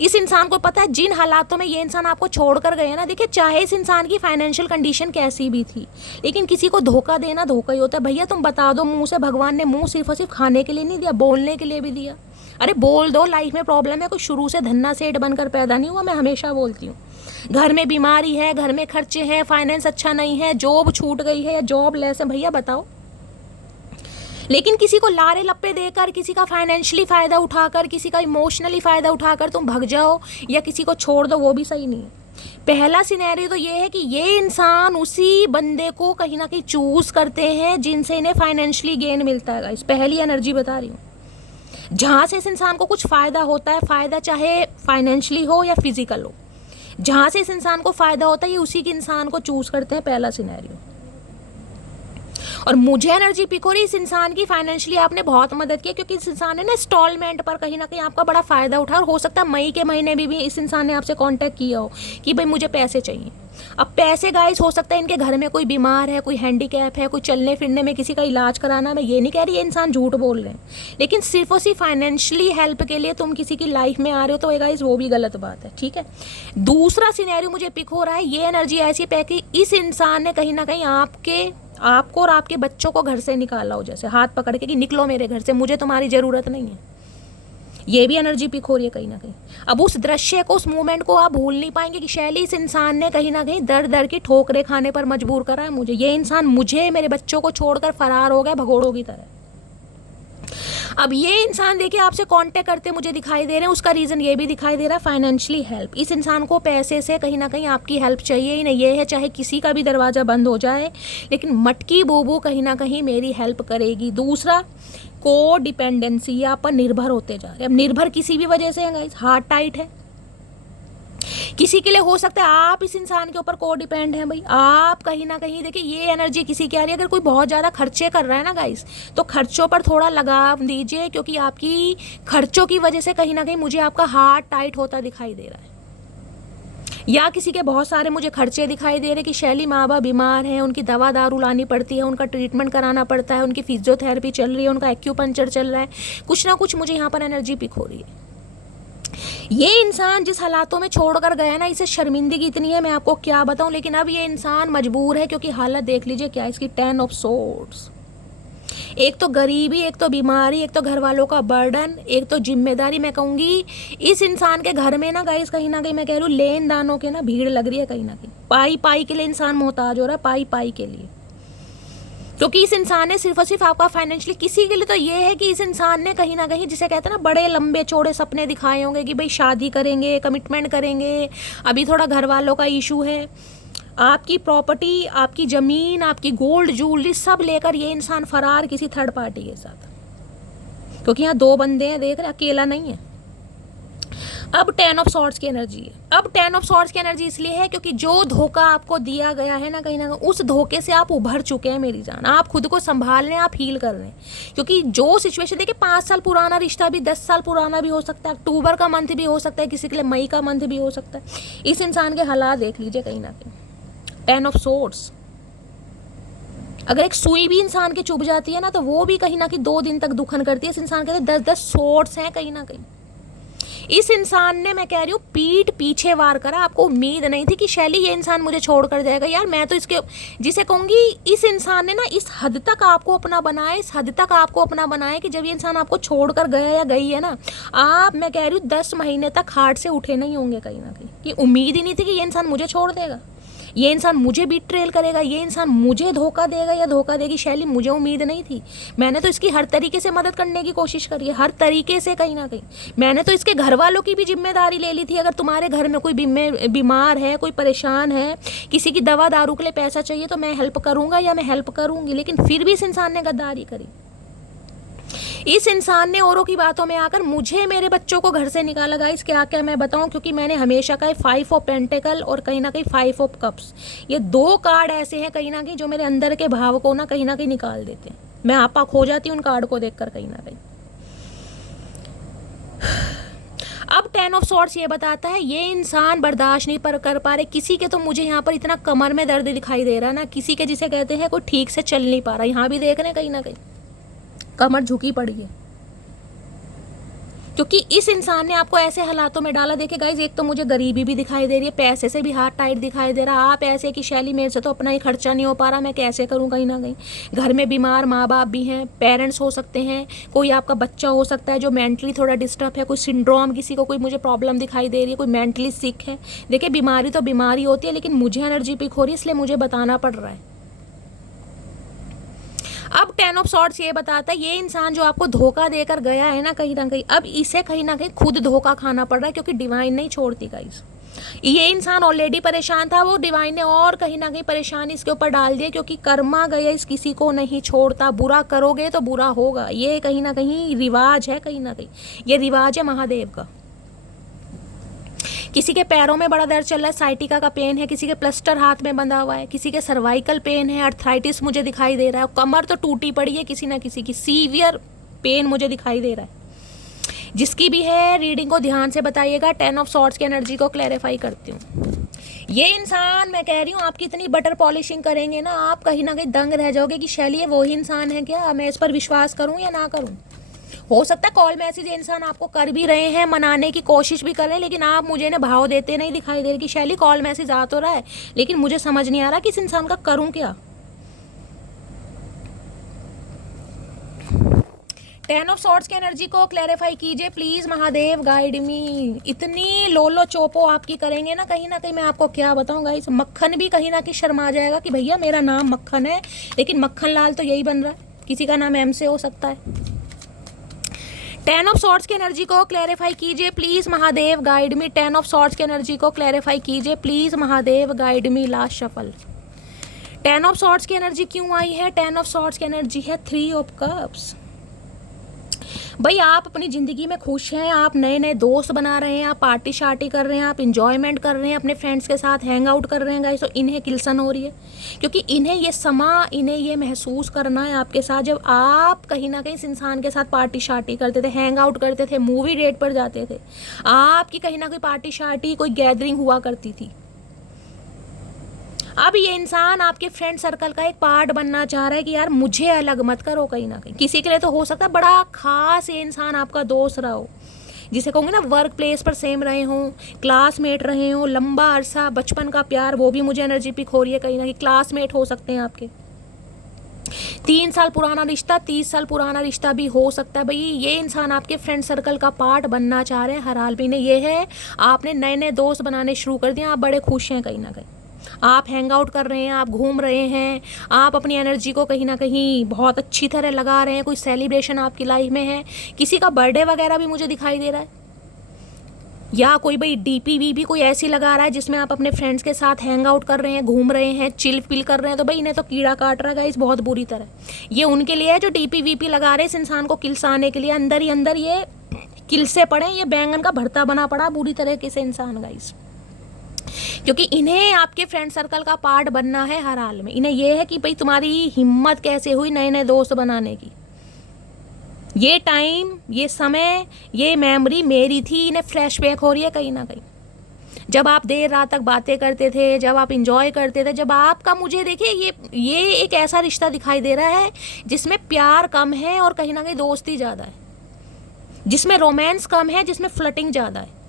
इस इंसान को पता है जिन हालातों में ये इंसान आपको छोड़कर गए ना, देखिए चाहे इस इंसान की फाइनेंशियल कंडीशन कैसी भी थी, लेकिन किसी को धोखा देना धोखा ही होता है। भैया तुम बता दो मुंह से, भगवान ने मुंह सिर्फ और सिर्फ खाने के लिए नहीं दिया, बोलने के लिए भी दिया। अरे बोल दो, लाइफ में प्रॉब्लम है, कोई शुरू से धन्ना सेठ बनकर पैदा नहीं हुआ, मैं हमेशा बोलती हूँ। घर में बीमारी है, घर में खर्चे हैं, फाइनेंस अच्छा नहीं है, जॉब छूट गई है या जॉब लेस है, भैया बताओ। लेकिन किसी को लारे लप्पे देकर, किसी का फाइनेंशियली फ़ायदा उठाकर, किसी का इमोशनली फ़ायदा उठाकर तुम भग जाओ या किसी को छोड़ दो, वो भी सही नहीं है। पहला सिनेरियो तो ये है कि ये इंसान उसी बंदे को कहीं ना कहीं चूज़ करते हैं जिनसे इन्हें फाइनेंशियली गेन मिलता है। इस पहली एनर्जी बता रही हूँ, जहाँ से इस इंसान को कुछ फ़ायदा होता है, फ़ायदा चाहे फाइनेंशियली हो या फिजिकल हो। जहाँ से इस इंसान को फ़ायदा होता है ये उसी के इंसान को चूज़ करते हैं, पहला सिनेरियो। और मुझे एनर्जी पिक हो रही इस इंसान की, फाइनेंशियली आपने बहुत मदद की, क्योंकि इस इंसान ने ना इंस्टॉलमेंट पर कहीं ना कहीं आपका बड़ा फ़ायदा उठा, और हो सकता है मई के महीने में भी इस इंसान ने आपसे कांटेक्ट किया हो कि भाई मुझे पैसे चाहिए। अब पैसे गाइस हो सकता है इनके घर में कोई बीमार है, कोई हैंडीकैप है, कोई चलने फिरने में किसी का इलाज कराना। मैं ये नहीं कह रही ये इंसान झूठ बोल रहे हैं, लेकिन सिर्फ और सिर्फ फाइनेंशियली हेल्प के लिए तुम किसी की लाइफ में आ रहे हो तो गाइस वो भी गलत बात है, ठीक है। दूसरा सिनेरियो मुझे पिक हो रहा है, ये एनर्जी ऐसी पे कि इस इंसान ने कहीं ना कहीं आपको और आपके बच्चों को घर से निकाला हो, जैसे हाथ पकड़ के कि निकलो मेरे घर से, मुझे तुम्हारी ज़रूरत नहीं है। ये भी एनर्जी पिक हो रही है कहीं ना कहीं। अब उस दृश्य को, उस मोमेंट को आप भूल नहीं पाएंगे कि शैली इस इंसान ने कहीं ना कहीं दर दर की ठोकरें खाने पर मजबूर करा है मुझे। ये इंसान मुझे, मेरे बच्चों को छोड़कर फरार हो गया भगोड़ों की तरह। अब ये इंसान देखिए आपसे कांटेक्ट करते मुझे दिखाई दे रहे हैं, उसका रीज़न ये भी दिखाई दे रहा है फाइनेंशियली हेल्प। इस इंसान को पैसे से कहीं ना कहीं आपकी हेल्प चाहिए ही नहीं, ये है चाहे किसी का भी दरवाज़ा बंद हो जाए, लेकिन मटकी बोबो कहीं ना कहीं मेरी हेल्प करेगी। दूसरा, को डिपेंडेंसी, आप पर निर्भर होते जा रहे हैं। अब निर्भर किसी भी वजह से है गाइस, हार्ट टाइट है किसी के लिए, हो सकता है आप इस इंसान के ऊपर को डिपेंड है भाई। आप कहीं ना कहीं देखिए ये एनर्जी किसी की आ रही है, अगर कोई बहुत ज़्यादा खर्चे कर रहा है ना गाइस, तो खर्चों पर थोड़ा लगाम दीजिए, क्योंकि आपकी खर्चों की वजह से कहीं ना कहीं मुझे आपका हार्ट टाइट होता दिखाई दे रहा है। या किसी के बहुत सारे मुझे खर्चे दिखाई दे रहे कि शैली माँ बाप बीमार हैं, उनकी दवा दारू लानी पड़ती है, उनका ट्रीटमेंट कराना पड़ता है, उनकी फिजियोथेरेपी चल रही है, उनका एक्यूपंक्चर चल रहा है, कुछ ना कुछ मुझे यहाँ पर एनर्जी पिक हो रही है। ये इंसान जिस हालातों में छोड़कर गया ना, इसे शर्मिंदगी इतनी है मैं आपको क्या बताऊं, लेकिन अब ये इंसान मजबूर है, क्योंकि हालत देख लीजिए क्या है इसकी, 10 ऑफ सोर्ड्स। एक तो गरीबी, एक तो बीमारी, एक तो घर वालों का बर्डन, एक तो जिम्मेदारी। मैं कहूँगी इस इंसान के घर में ना गाइस कहीं ना कहीं मैं कह रही हूँ लेन दानों के ना भीड़ लग रही है कहीं ना कहीं। पाई पाई के लिए इंसान मोहताज हो रहा है, पाई पाई के लिए, क्योंकि इस इंसान ने सिर्फ और सिर्फ आपका फाइनेंशियली, किसी के लिए तो ये है कि इस इंसान ने कहीं ना कहीं जिसे कहते हैं ना बड़े लंबे चौड़े सपने दिखाए होंगे कि भाई शादी करेंगे, कमिटमेंट करेंगे, अभी थोड़ा घर वालों का इशू है, आपकी प्रॉपर्टी, आपकी ज़मीन, आपकी गोल्ड ज्वेलरी सब लेकर ये इंसान फरार किसी थर्ड पार्टी के साथ, क्योंकि यहाँ 2 बंदे हैं देख रहे, अकेला नहीं है। अब 10 ऑफ सॉर्ड्स की एनर्जी है। अब 10 ऑफ सॉर्ड्स की एनर्जी इसलिए है क्योंकि जो धोखा आपको दिया गया है ना कहीं उस धोखे से आप उभर चुके हैं मेरी जान। आप खुद को संभाल रहे हैं, आप हील कर रहे हैं, क्योंकि जो सिचुएशन देखिए 5 साल पुराना रिश्ता भी 10 साल पुराना भी हो सकता है, अक्टूबर का मंथ भी हो सकता है, किसी के लिए मई का मंथ भी हो सकता है। इस इंसान के हालात देख लीजिए कहीं ना कहीं। 10 ऑफ सोर्ड्स, अगर एक सुई भी इंसान के चुभ जाती है ना तो वो भी कहीं ना कहीं 2 दिन तक दुखन करती है। इस इंसान के 10-10 सोर्ड्स हैं कहीं ना कहीं। इस इंसान ने, मैं कह रही हूँ, पीठ पीछे वार करा। आपको उम्मीद नहीं थी कि शैली ये इंसान मुझे छोड़ कर जाएगा। यार मैं तो इसके, जिसे कहूँगी इस इंसान ने ना इस हद तक आपको अपना बनाया, इस हद तक आपको अपना बनाया कि जब ये इंसान आपको छोड़ कर गया या गई है ना, आप, मैं कह रही हूँ 10 महीने तक हार्ट से उठे नहीं होंगे कहीं ना कहीं, कि उम्मीद ही नहीं थी कि ये इंसान मुझे छोड़ देगा, ये इंसान मुझे बीट्रेल करेगा, ये इंसान मुझे धोखा देगा या धोखा देगी। शैली मुझे उम्मीद नहीं थी। मैंने तो इसकी हर तरीके से मदद करने की कोशिश करी है, हर तरीके से कहीं ना कहीं। मैंने तो इसके घर वालों की भी जिम्मेदारी ले ली थी। अगर तुम्हारे घर में कोई बीमार है, कोई परेशान है, किसी की दवा दारू के लिए पैसा चाहिए तो मैं हेल्प करूँगा या मैं हेल्प करूँगी। लेकिन फिर भी इस इंसान ने गद्दारी करी। इस इंसान ने औरों की बातों में आकर मुझे, मेरे बच्चों को घर से निकाला। गाइस क्या क्या मैं बताऊं, क्योंकि मैंने हमेशा का 5 ऑफ पेंटिकल और कहीं ना कहीं 5 ऑफ कप्स, ये 2 कार्ड ऐसे हैं कहीं ना कहीं जो मेरे अंदर के भाव को ना कहीं निकाल देते हैं। मैं आपा खो जाती हूँ उन कार्ड को देखकर कहीं ना कहीं। अब 10 ऑफ सॉर्ड्स ये बताता है ये इंसान बर्दाश्त नहीं कर पा रहे किसी के। तो मुझे यहाँ पर इतना कमर में दर्द दिखाई दे रहा है ना, किसी के जिसे कहते हैं कोई ठीक से चल नहीं पा रहा। यहाँ भी देख रहे हैं कहीं ना कहीं कमर झुकी पड़ी है, क्योंकि इस इंसान ने आपको ऐसे हालातों में डाला। देखिए गाइज, एक तो मुझे गरीबी भी दिखाई दे रही है, पैसे से भी हाथ टाइट दिखाई दे रहा। आप ऐसे कि शैली मेरे से तो अपना ही खर्चा नहीं हो पा रहा, मैं कैसे करूं। कहीं ना कहीं घर में बीमार माँ बाप भी हैं, पेरेंट्स हो सकते हैं, कोई आपका बच्चा हो सकता है जो मेंटली थोड़ा डिस्टर्ब है, कोई सिंड्रोम, किसी को कोई मुझे प्रॉब्लम दिखाई दे रही है, कोई मेंटली सिक है। देखिए बीमारी तो बीमारी होती है, लेकिन मुझे एनर्जी पिक हो रही है इसलिए मुझे बताना पड़ रहा है। अब 10 ऑफ सॉर्ड्स ये बताता है ये इंसान जो आपको धोखा देकर गया है ना कहीं, अब इसे कहीं ना कहीं खुद धोखा खाना पड़ रहा है, क्योंकि डिवाइन नहीं छोड़ती गाइस। ये इंसान ऑलरेडी परेशान था, वो डिवाइन ने और कहीं ना कहीं परेशानी इसके ऊपर डाल दिया, क्योंकि कर्मा गया इस किसी को नहीं छोड़ता। बुरा करोगे तो बुरा होगा, ये कहीं ना कहीं रिवाज है, कहीं ना कहीं ये रिवाज है महादेव का। किसी के पैरों में बड़ा दर्द चल रहा है, साइटिका का पेन है, किसी के प्लास्टर हाथ में बंधा हुआ है, किसी के सर्वाइकल पेन है, अर्थराइटिस मुझे दिखाई दे रहा है, कमर तो टूटी पड़ी है किसी ना किसी की, सीवियर पेन मुझे दिखाई दे रहा है। जिसकी भी है रीडिंग को ध्यान से बताइएगा। 10 ऑफ सॉर्ड्स की एनर्जी को क्लैरिफाई करती हूँ। ये इंसान, मैं कह रही हूँ, आपकी इतनी बटर पॉलिशिंग करेंगे ना, आप कहीं ना कहीं दंग रह जाओगे कि शैली ये वही इंसान है क्या, मैं इस पर विश्वास करूँ या ना करूँ। हो सकता है कॉल मैसेज इंसान आपको कर भी रहे हैं, मनाने की कोशिश भी कर रहे हैं, लेकिन आप मुझे ना भाव देते नहीं दिखाई दे रहे कि शैली कॉल मैसेज आ तो रहा है, लेकिन मुझे समझ नहीं आ रहा कि इस इंसान का करूँ क्या। 10 ऑफ सॉर्ड्स की एनर्जी को क्लैरिफाई कीजिए प्लीज महादेव, गाइड मी। इतनी लोलो चोपो आपकी करेंगे ना कहीं मैं आपको क्या बताऊं गाइस, मक्खन भी कहीं ना कहीं शर्मा जाएगा कि भैया मेरा नाम मक्खन है, लेकिन मक्खन लाल तो यही बन रहा है, किसी का नाम एम से हो सकता है। 10 ऑफ सॉर्ड्स की एनर्जी को क्लैरिफाई कीजिए please Mahadev, guide me. 10 of swords की एनर्जी को क्लैरिफाई कीजिए please Mahadev, guide me. Last shuffle. 10 of swords की एनर्जी क्यों आई है? 10 ऑफ सॉर्ड्स की एनर्जी है 3 ऑफ कप्स। भाई आप अपनी ज़िंदगी में खुश हैं, आप नए नए दोस्त बना रहे हैं, आप पार्टी शार्टी कर रहे हैं, आप इंजॉयमेंट कर रहे हैं, अपने फ्रेंड्स के साथ हैंग आउट कर रहे हैं गाइस, तो इन्हें किल्सन हो रही है, क्योंकि इन्हें ये समा, इन्हें ये महसूस करना है आपके साथ, जब आप कहीं ना कहीं इस इंसान के साथ पार्टी शार्टी करते थे, हैंग आउट करते थे, मूवी डेट पर जाते थे, आपकी कहीं ना कहीं पार्टी शार्टी कोई गैदरिंग हुआ करती थी। अब ये इंसान आपके फ्रेंड सर्कल का एक पार्ट बनना चाह रहा है कि यार मुझे अलग मत करो कहीं ना कहीं। किसी के लिए तो हो सकता है बड़ा खास ये इंसान आपका दोस्त रहा हो, जिसे कहूँगे ना वर्क प्लेस पर सेम रहे हों, क्लासमेट रहे हों, लंबा अरसा बचपन का प्यार, वो भी मुझे एनर्जी पिक हो रही है कहीं ना कहीं। क्लासमेट हो सकते हैं आपके, 3 साल पुराना रिश्ता, 30 साल पुराना रिश्ता भी हो सकता है। भाई ये इंसान आपके फ्रेंड सर्कल का पार्ट बनना चाह रहे हैं हर हाल में। इन्हें ये है आपने नए नए दोस्त बनाने शुरू कर दिए, आप बड़े खुश हैं कहीं ना कहीं, आप हैंग आउट कर रहे हैं, आप घूम रहे हैं, आप अपनी एनर्जी को कहीं ना कहीं बहुत अच्छी तरह लगा रहे हैं, कोई सेलिब्रेशन आपकी लाइफ में है, किसी का बर्थडे वगैरह भी मुझे दिखाई दे रहा है, या कोई भाई डीपीवी भी कोई ऐसी लगा रहा है जिसमें आप अपने फ्रेंड्स के साथ हैंग आउट कर रहे हैं, घूम रहे हैं, चिल पिल कर रहे हैं, तो भाई इन्हें तो कीड़ा काट रहा है गाइस बहुत बुरी तरह। ये उनके लिए है जो डीपीवीपी लगा रहे हैं इस इंसान को किलसाने के लिए, अंदर ही अंदर ये किलसे पड़े, ये बैंगन का भरता बना पड़ा बुरी तरह से इंसान गाइस, क्योंकि इन्हें आपके फ्रेंड सर्कल का पार्ट बनना है हर हाल में। इन्हें यह है कि भाई तुम्हारी हिम्मत कैसे हुई नए नए दोस्त बनाने की, ये टाइम, ये समय, ये मेमोरी मेरी थी, इन्हें फ्लैशबैक हो रही है कहीं ना कहीं। जब आप देर रात तक बातें करते थे, जब आप इंजॉय करते थे, जब आपका, मुझे देखिए ये एक ऐसा रिश्ता दिखाई दे रहा है जिसमें प्यार कम है और कहीं ना कहीं दोस्ती ज़्यादा है, जिसमें रोमांस कम है, जिसमें फ्लर्टिंग ज़्यादा है,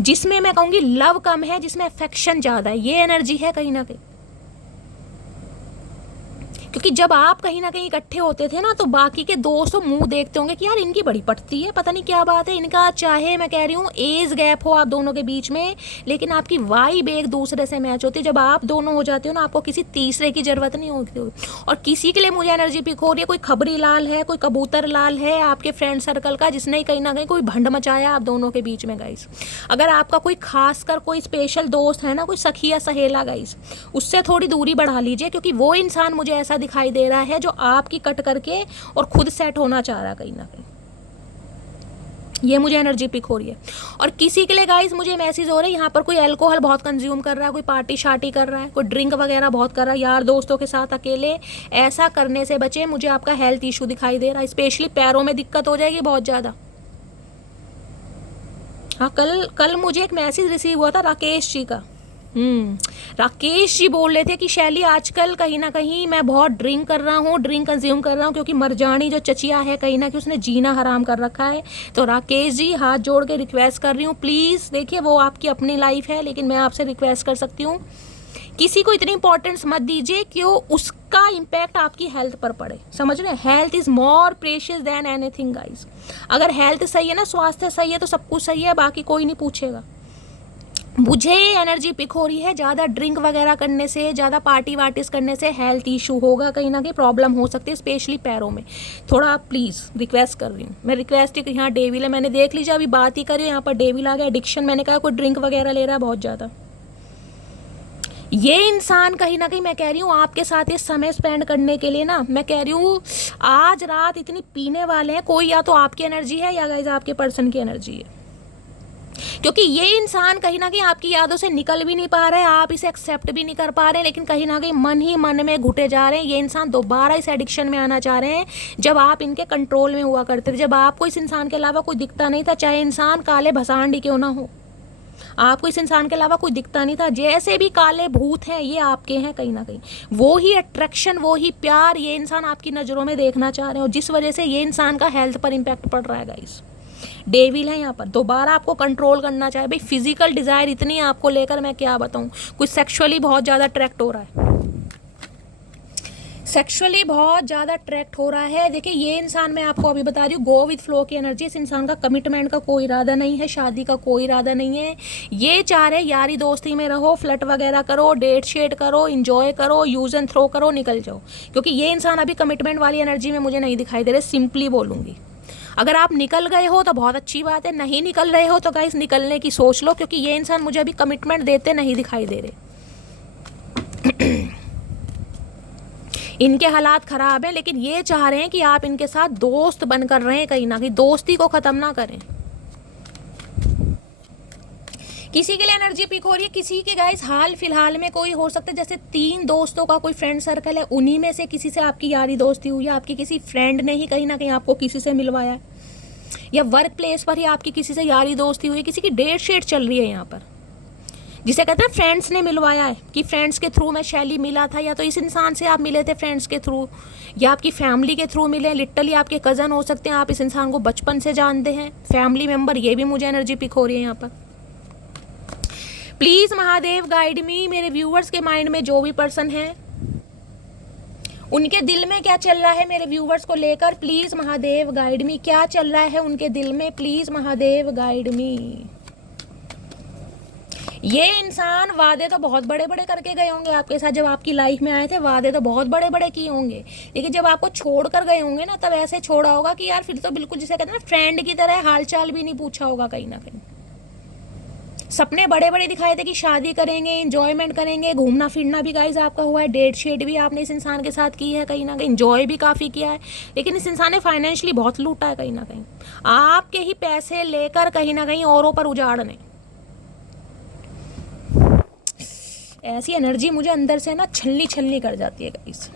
जिसमें मैं कहूँगी लव कम है, जिसमें अफेक्शन ज़्यादा है। ये एनर्जी है कहीं ना कहीं, क्योंकि जब आप कहीं ना कहीं इकट्ठे होते थे ना, तो बाकी के दोस्तों मुंह देखते होंगे कि यार इनकी बड़ी पटती है, पता नहीं क्या बात है इनका, चाहे मैं कह रही हूँ एज गैप हो आप दोनों के बीच में, लेकिन आपकी वाइब एक दूसरे से मैच होती है। जब आप दोनों हो जाते हो ना, आपको किसी तीसरे की ज़रूरत नहीं होती। और किसी के लिए मुझे एनर्जी पिक हो रही है, कोई खबरी लाल है, कोई कबूतर लाल है आपके फ्रेंड सर्कल का, जिसने कहीं ना कहीं कोई भंड मचाया आप दोनों के बीच में गाइस। अगर आपका कोई खासकर कोई स्पेशल दोस्त है ना, कोई सखी या सहेला गाइस, उससे थोड़ी दूरी बढ़ा लीजिए, क्योंकि वो इंसान मुझे ऐसा दिखाई दे रहा है जो आपकी कट करके और खुद सेट होना चाह रहा है कहीं ना कहीं। ये मुझे एनर्जी पिक हो रही है। और किसी के लिए गाइस मुझे मैसेज हो रहा है यहाँ पर कोई अल्कोहल बहुत कंज्यूम कर रहा है, कोई पार्टी शार्टी कर रहा है, कोई ड्रिंक वगैरह बहुत कर रहा है, यार दोस्तों के साथ अकेले, ऐसा करने से बचे। मुझे आपका हेल्थ इशू दिखाई दे रहा है, स्पेशली पैरों में दिक्कत हो जाएगी बहुत ज़्यादा। हाँ, कल मुझे एक मैसेज रिसीव हुआ था राकेश जी का। राकेश जी बोल रहे थे कि शैली आजकल कहीं ना कहीं मैं बहुत ड्रिंक कर रहा हूँ, ड्रिंक कंज्यूम कर रहा हूँ, क्योंकि मरजानी जो चचिया है कहीं ना कहीं उसने जीना हराम कर रखा है। तो राकेश जी हाथ जोड़ के रिक्वेस्ट कर रही हूँ, प्लीज़ देखिए वो आपकी अपनी लाइफ है, लेकिन मैं आपसे रिक्वेस्ट कर सकती हूँ किसी को इतनी इंपॉर्टेंस मत दीजिए कि वो उसका इम्पैक्ट आपकी हेल्थ पर पड़े। समझ रहे हैं, health is more precious than anything guys. अगर हेल्थ सही है ना, स्वास्थ्य सही है, तो सब कुछ सही है, बाकी कोई नहीं पूछेगा। मुझे एनर्जी पिक हो रही है ज़्यादा ड्रिंक वगैरह करने से, ज़्यादा पार्टी वार्टीज करने से हेल्थ इशू होगा, कहीं ना कहीं प्रॉब्लम हो सकती है, स्पेशली पैरों में। थोड़ा प्लीज़ रिक्वेस्ट कर रही हूँ मैं, रिक्वेस्ट है कि यहाँ डेविल है, मैंने देख लीजिए अभी बात ही करी, यहाँ पर डेविल आ गया, एडिक्शन, मैंने कहा कोई ड्रिंक वगैरह ले रहा है बहुत ज़्यादा। ये इंसान कहीं ना कहीं मैं कह रही हूँ आपके साथ ये समय स्पेंड करने के लिए ना, मैं कह रही हूँ आज रात इतनी पीने वाले हैं, कोई या तो आपकी एनर्जी है या गाइस आपके पर्सन की एनर्जी है, क्योंकि ये इंसान कहीं ना कहीं आपकी यादों से निकल भी नहीं पा रहा है, आप इसे एक्सेप्ट भी नहीं कर पा रहे हैं, लेकिन कहीं ना कहीं मन ही मन में घुटे जा रहे हैं। ये इंसान दोबारा इस एडिक्शन में आना चाह रहे हैं जब आप इनके कंट्रोल में हुआ करते थे, जब आपको इस इंसान के अलावा कोई दिखता नहीं था, चाहे इंसान काले भसांडी क्यों ना हो, आपको इस इंसान के अलावा कोई दिखता नहीं था। जैसे भी काले भूत हैं ये आपके हैं कहीं ना कहीं, वो ही अट्रैक्शन, वो ही प्यार ये इंसान आपकी नज़रों में देखना चाह रहे हो, जिस वजह से ये इंसान का हेल्थ पर इम्पैक्ट पड़ रहा है गाइस। डेविल है यहाँ पर, दोबारा आपको कंट्रोल करना चाहे। भाई फिजिकल डिज़ायर इतनी आपको लेकर मैं क्या बताऊँ, कुछ सेक्सुअली बहुत ज़्यादा अट्रैक्ट हो रहा है, सेक्सुअली बहुत ज़्यादा अट्रैक्ट हो रहा है। देखिए ये इंसान, मैं आपको अभी बता रही हूँ, गो विथ फ्लो की एनर्जी। इस इंसान का कमिटमेंट का कोई इरादा नहीं है, शादी का कोई इरादा नहीं है। ये चाह रहे यारी दोस्ती में रहो, फ्लर्ट वगैरह करो, डेट शेट करो, इंजॉय करो, यूज़ एंड थ्रो करो, निकल जाओ। क्योंकि ये इंसान अभी कमिटमेंट वाली एनर्जी में मुझे नहीं दिखाई दे रहे, सिंपली बोलूँगी। अगर आप निकल गए हो तो बहुत अच्छी बात है, नहीं निकल रहे हो तो गाइस निकलने की सोच लो, क्योंकि ये इंसान मुझे अभी कमिटमेंट देते नहीं दिखाई दे रहे। इनके हालात ख़राब हैं, लेकिन ये चाह रहे हैं कि आप इनके साथ दोस्त बनकर रहें, कहीं ना कहीं दोस्ती को ख़त्म ना करें। किसी के लिए एनर्जी पीक हो रही है, किसी के गाइस हाल फिलहाल में कोई हो सकता है, जैसे 3 दोस्तों का कोई फ्रेंड सर्कल है, उन्हीं में से किसी से आपकी यारी दोस्ती हुई है, आपकी किसी फ्रेंड ने ही कहीं ना कहीं आपको किसी से मिलवाया है, या वर्क प्लेस पर ही आपकी किसी से यारी दोस्ती हुई है, किसी की डेट शेट चल रही है यहाँ पर, जिसे कहते हैं फ्रेंड्स ने मिलवाया है, कि फ्रेंड्स के थ्रू मैं शैली मिला था, या तो इस इंसान से आप मिले थे फ्रेंड्स के थ्रू, या आपकी फैमिली के थ्रू मिले, लिटरली आपके कज़न हो सकते हैं, आप इस इंसान को बचपन से जानते हैं, फैमिली मेम्बर, ये भी मुझे एनर्जी पिक हो रही है यहाँ पर। प्लीज़ महादेव गाइड मी, मेरे व्यूवर्स के माइंड में जो भी पर्सन है उनके दिल में क्या चल रहा है मेरे व्यूवर्स को लेकर, प्लीज़ महादेव गाइड मी, क्या चल रहा है उनके दिल में, प्लीज़ महादेव गाइड मी। ये इंसान वादे तो बहुत बड़े बड़े करके गए होंगे आपके साथ, जब आपकी लाइफ में आए थे वादे तो बहुत बड़े बड़े किए होंगे, लेकिन जब आपको छोड़ कर गए होंगे ना, तब ऐसे छोड़ा होगा कि यार फिर तो बिल्कुल जिसे कहते हैं ना फ्रेंड की तरह हालचाल भी नहीं पूछा होगा कहीं ना कहीं। सपने बड़े बड़े दिखाए थे कि शादी करेंगे, एंजॉयमेंट करेंगे, घूमना फिरना भी गाइस आपका हुआ है, डेट शेट भी आपने इस इंसान के साथ की है, कहीं ना कहीं एंजॉय भी काफ़ी किया है, लेकिन इस इंसान ने फाइनेंशियली बहुत लूटा है कहीं ना कहीं, आपके ही पैसे लेकर कहीं ना कहीं औरों पर उजाड़ने। ऐसी एनर्जी मुझे अंदर से ना छलनी छलनी कर जाती है गाइस।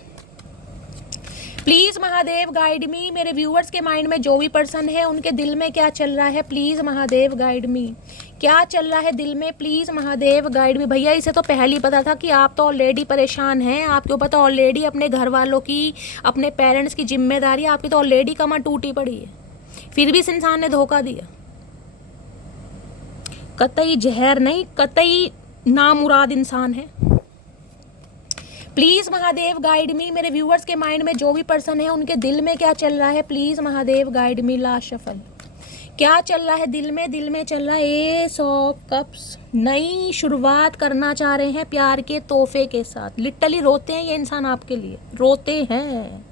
प्लीज़ महादेव गाइड मी, मेरे व्यूअर्स के माइंड में जो भी पर्सन है उनके दिल में क्या चल रहा है, प्लीज़ महादेव गाइड मी, क्या चल रहा है दिल में, प्लीज़ महादेव गाइड मी। भैया इसे तो पहले ही पता था कि आप तो ऑलरेडी परेशान हैं, आपके ऊपर तो ऑलरेडी अपने घर वालों की, अपने पेरेंट्स की जिम्मेदारी आपकी तो ऑलरेडी कमर टूटी पड़ी है, फिर भी इस इंसान ने धोखा दिया। कतई जहर नहीं, कतई नामुराद इंसान है। प्लीज़ महादेव गाइड मी, मेरे व्यूअर्स के माइंड में जो भी पर्सन है उनके दिल में क्या चल रहा है, please Mahadev guide me. Last shuffle, क्या चल रहा है दिल में, दिल में चल रहा है एस ऑफ कप्स, नई शुरुआत करना चाह रहे हैं प्यार के तोहफे के साथ। लिटरली रोते हैं ये इंसान आपके लिए, रोते हैं,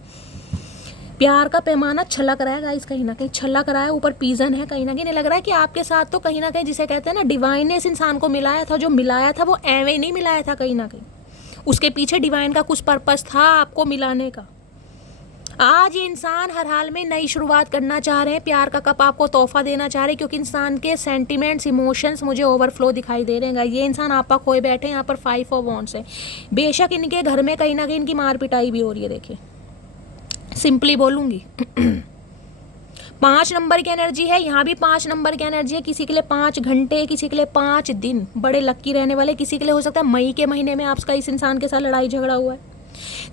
प्यार का पैमाना छलक रहा है गाइस, कहीं ना कहीं छलक रहा है, ऊपर पीजन है, कहीं ना कहीं लग रहा है कि आपके साथ तो कहीं ना कहीं जिसे कहते हैं ना डिवाइन ने इस इंसान को मिलाया था, जो मिलाया था वो एवे नहीं मिलाया था, कहीं ना कहीं उसके पीछे डिवाइन का कुछ पर्पस था आपको मिलाने का। आज ये इंसान हर हाल में नई शुरुआत करना चाह रहे हैं, प्यार का कप आपको तोहफा देना चाह रहे हैं, क्योंकि इंसान के सेंटिमेंट्स, इमोशंस मुझे ओवरफ्लो दिखाई दे रहे हैं। ये इंसान आपा खोए बैठे हैं, यहाँ पर 5 ऑफ वॉन्ड्स है। बेशक इनके घर में कहीं ना कहीं इनकी मार पिटाई भी हो रही है, देखिए सिंपली बोलूँगी। 5 नंबर की एनर्जी है, यहाँ भी 5 नंबर की एनर्जी है। किसी के लिए 5 घंटे, किसी के लिए 5 दिन बड़े लक्की रहने वाले, किसी के लिए हो सकता है मई के महीने में आपका इस इंसान के साथ लड़ाई झगड़ा हुआ है।